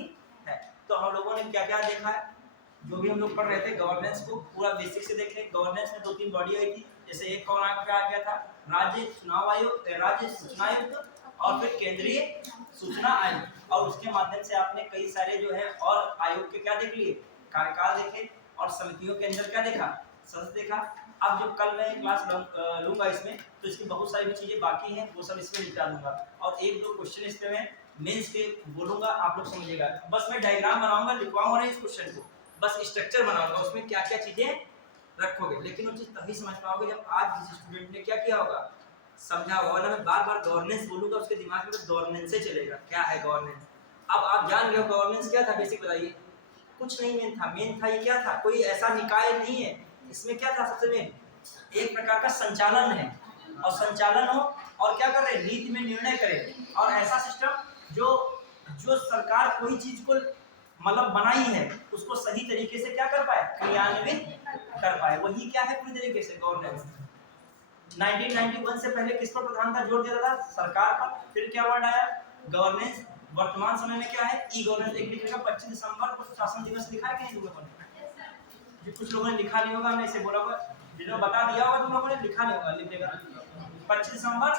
है। तो हम लोगों ने क्या क्या देखा है, जो भी हम लोग पढ़ रहे थे गवर्नेंस को पूरा बेसिक से देख ले। गवर्नेंस में 2-3 बॉडी आई थी, जैसे एक कौन आ गया था? राज्य चुनाव आयोग, राज्य सूचना आयुक्त, और फिर केंद्रीय सूचना आयोग। और उसके माध्यम से आपने कई सारे जो है और आयोग के क्या देख लिए? कार्यकाल देखे, और समितियों के अंदर क्या देखा? सदस्य देखा। अब जब कल मैं क्लास लूंगा इसमें, तो इसकी बहुत सारी चीजें बाकी हैं, वो सब इसमें निपटा दूंगा, और 1-2 क्वेश्चन इस पे मैं मेंस के बोलूंगा, आप लोग समझिएगा। बस मैं डायग्राम बनाऊंगा, लिखवाऊंगा नहीं इस क्वेश्चन को, बस स्ट्रक्चर बनाऊंगा, उसमें क्या क्या चीजें रखोगे। लेकिन वो चीज तभी समझ पाओगे जब आज जिस स्टूडेंट ने क्या किया होगा, समझा होगा। वरना मैं बार बार गवर्नेंस बोलूंगा, उसके दिमाग में तो गवर्नेंस से चलेगा, क्या है गवर्नेंस। अब आप जान गए हो गवर्नेंस क्या था, बेसिक बताइए। कुछ नहीं मेन था ये क्या था? कोई ऐसा निकाय नहीं है, इसमें क्या था? सबसे मेन एक प्रकार का संचालन है, और संचालन हो और क्या करे? नीति में निर्णय करे, और ऐसा सिस्टम जो सरकार कोई चीज को मतलब बनाई है उसको सही तरीके से क्या कर पाए? क्रियान्वित कर पाए। वही क्या है? पूरी तरीके से गवर्नेंस। 1991 से पहले किस पर प्रधान था? जोर दिया था सरकार पर। फिर क्या वर्ड आया? गवर्नेंस। वर्तमान समय में क्या है, ई गवर्नेंस। एक लिखेगा 25 दिसंबर को सुशासन दिवस, लिखा है कि नहीं तुम लोगों ने? ये कुछ लोगों ने लिखा नहीं होगा, मैं इसे बोला होगा, जिन्होंने बता दिया होगा तुम लोगों ने, लिखा नहीं होगा, लिख देगा 25 दिसंबर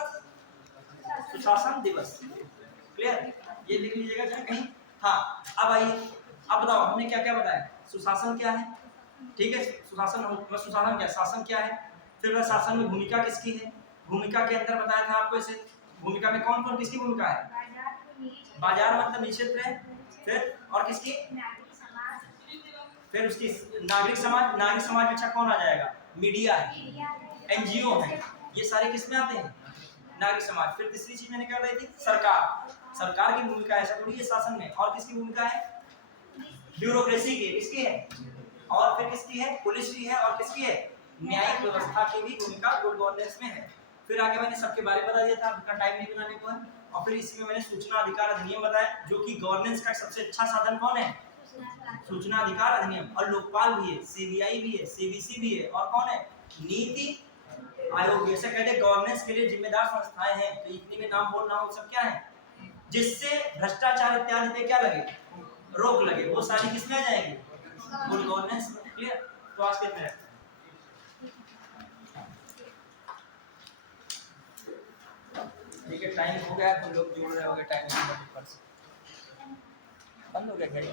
सुशासन दिवस। क्लियर, ये लिख लीजिएगा चाहे कहीं। हाँ, अब आइए, अब बताओ हमने क्या क्या बताया। सुशासन क्या है, ठीक है, सुशासन क्या, शासन क्या है, फिर शासन में भूमिका किसकी है, भूमिका के अंदर बताया था आपको इसे, भूमिका में कौन कौन किसकी भूमिका है, बाजार मतलब निजी क्षेत्र है, फिर और किसकी, फिर उसकी नागरिक समाज, नागरिक समाज में अच्छा कौन आ जाएगा, मीडिया है, एनजीओ है, ये सारे किस में आते हैं, नागरिक समाज। फिर तीसरी चीज मैंने क्या बताई थी, सरकार, सरकार की भूमिका ऐसा थोड़ी है शासन में, और किसकी भूमिका है, ब्यूरोक्रेसी की, किसकी है, और फिर किसकी है, पुलिस की है, और किसकी है, न्यायिक व्यवस्था की भी भूमिका गुड गवर्नेंस में है। फिर आगे मैंने सबके बारे में बता दिया था, आपका टाइम नहीं बनाने को है। और फिर इसी में मैंने सूचना अधिकार अधिनियम बताया, जो कि गवर्नेंस का सबसे अच्छा साधन कौन है, सूचना अधिकार अधिनियम। और लोकपाल भी है, सीबीआई भी है, सीबीसी भी है, और कौन है, नीति आयोग। ऐसे कहते गवर्नेंस के लिए जिम्मेदार संस्थाएं हैं, तो इतनी में नाम बोलना हो, सब क्या है, जिससे भ्रष्टाचार इत्यादि पे क्या लगे, रोक लगे, वो सारी किसमें आ जाएगी, गुड गवर्नेंस। क्लियर, तो आज के मिनट ठीक है, टाइम हो गया, तुम लोग जोड़ रहे होगे टाइम, बंद हो गया घड़ी।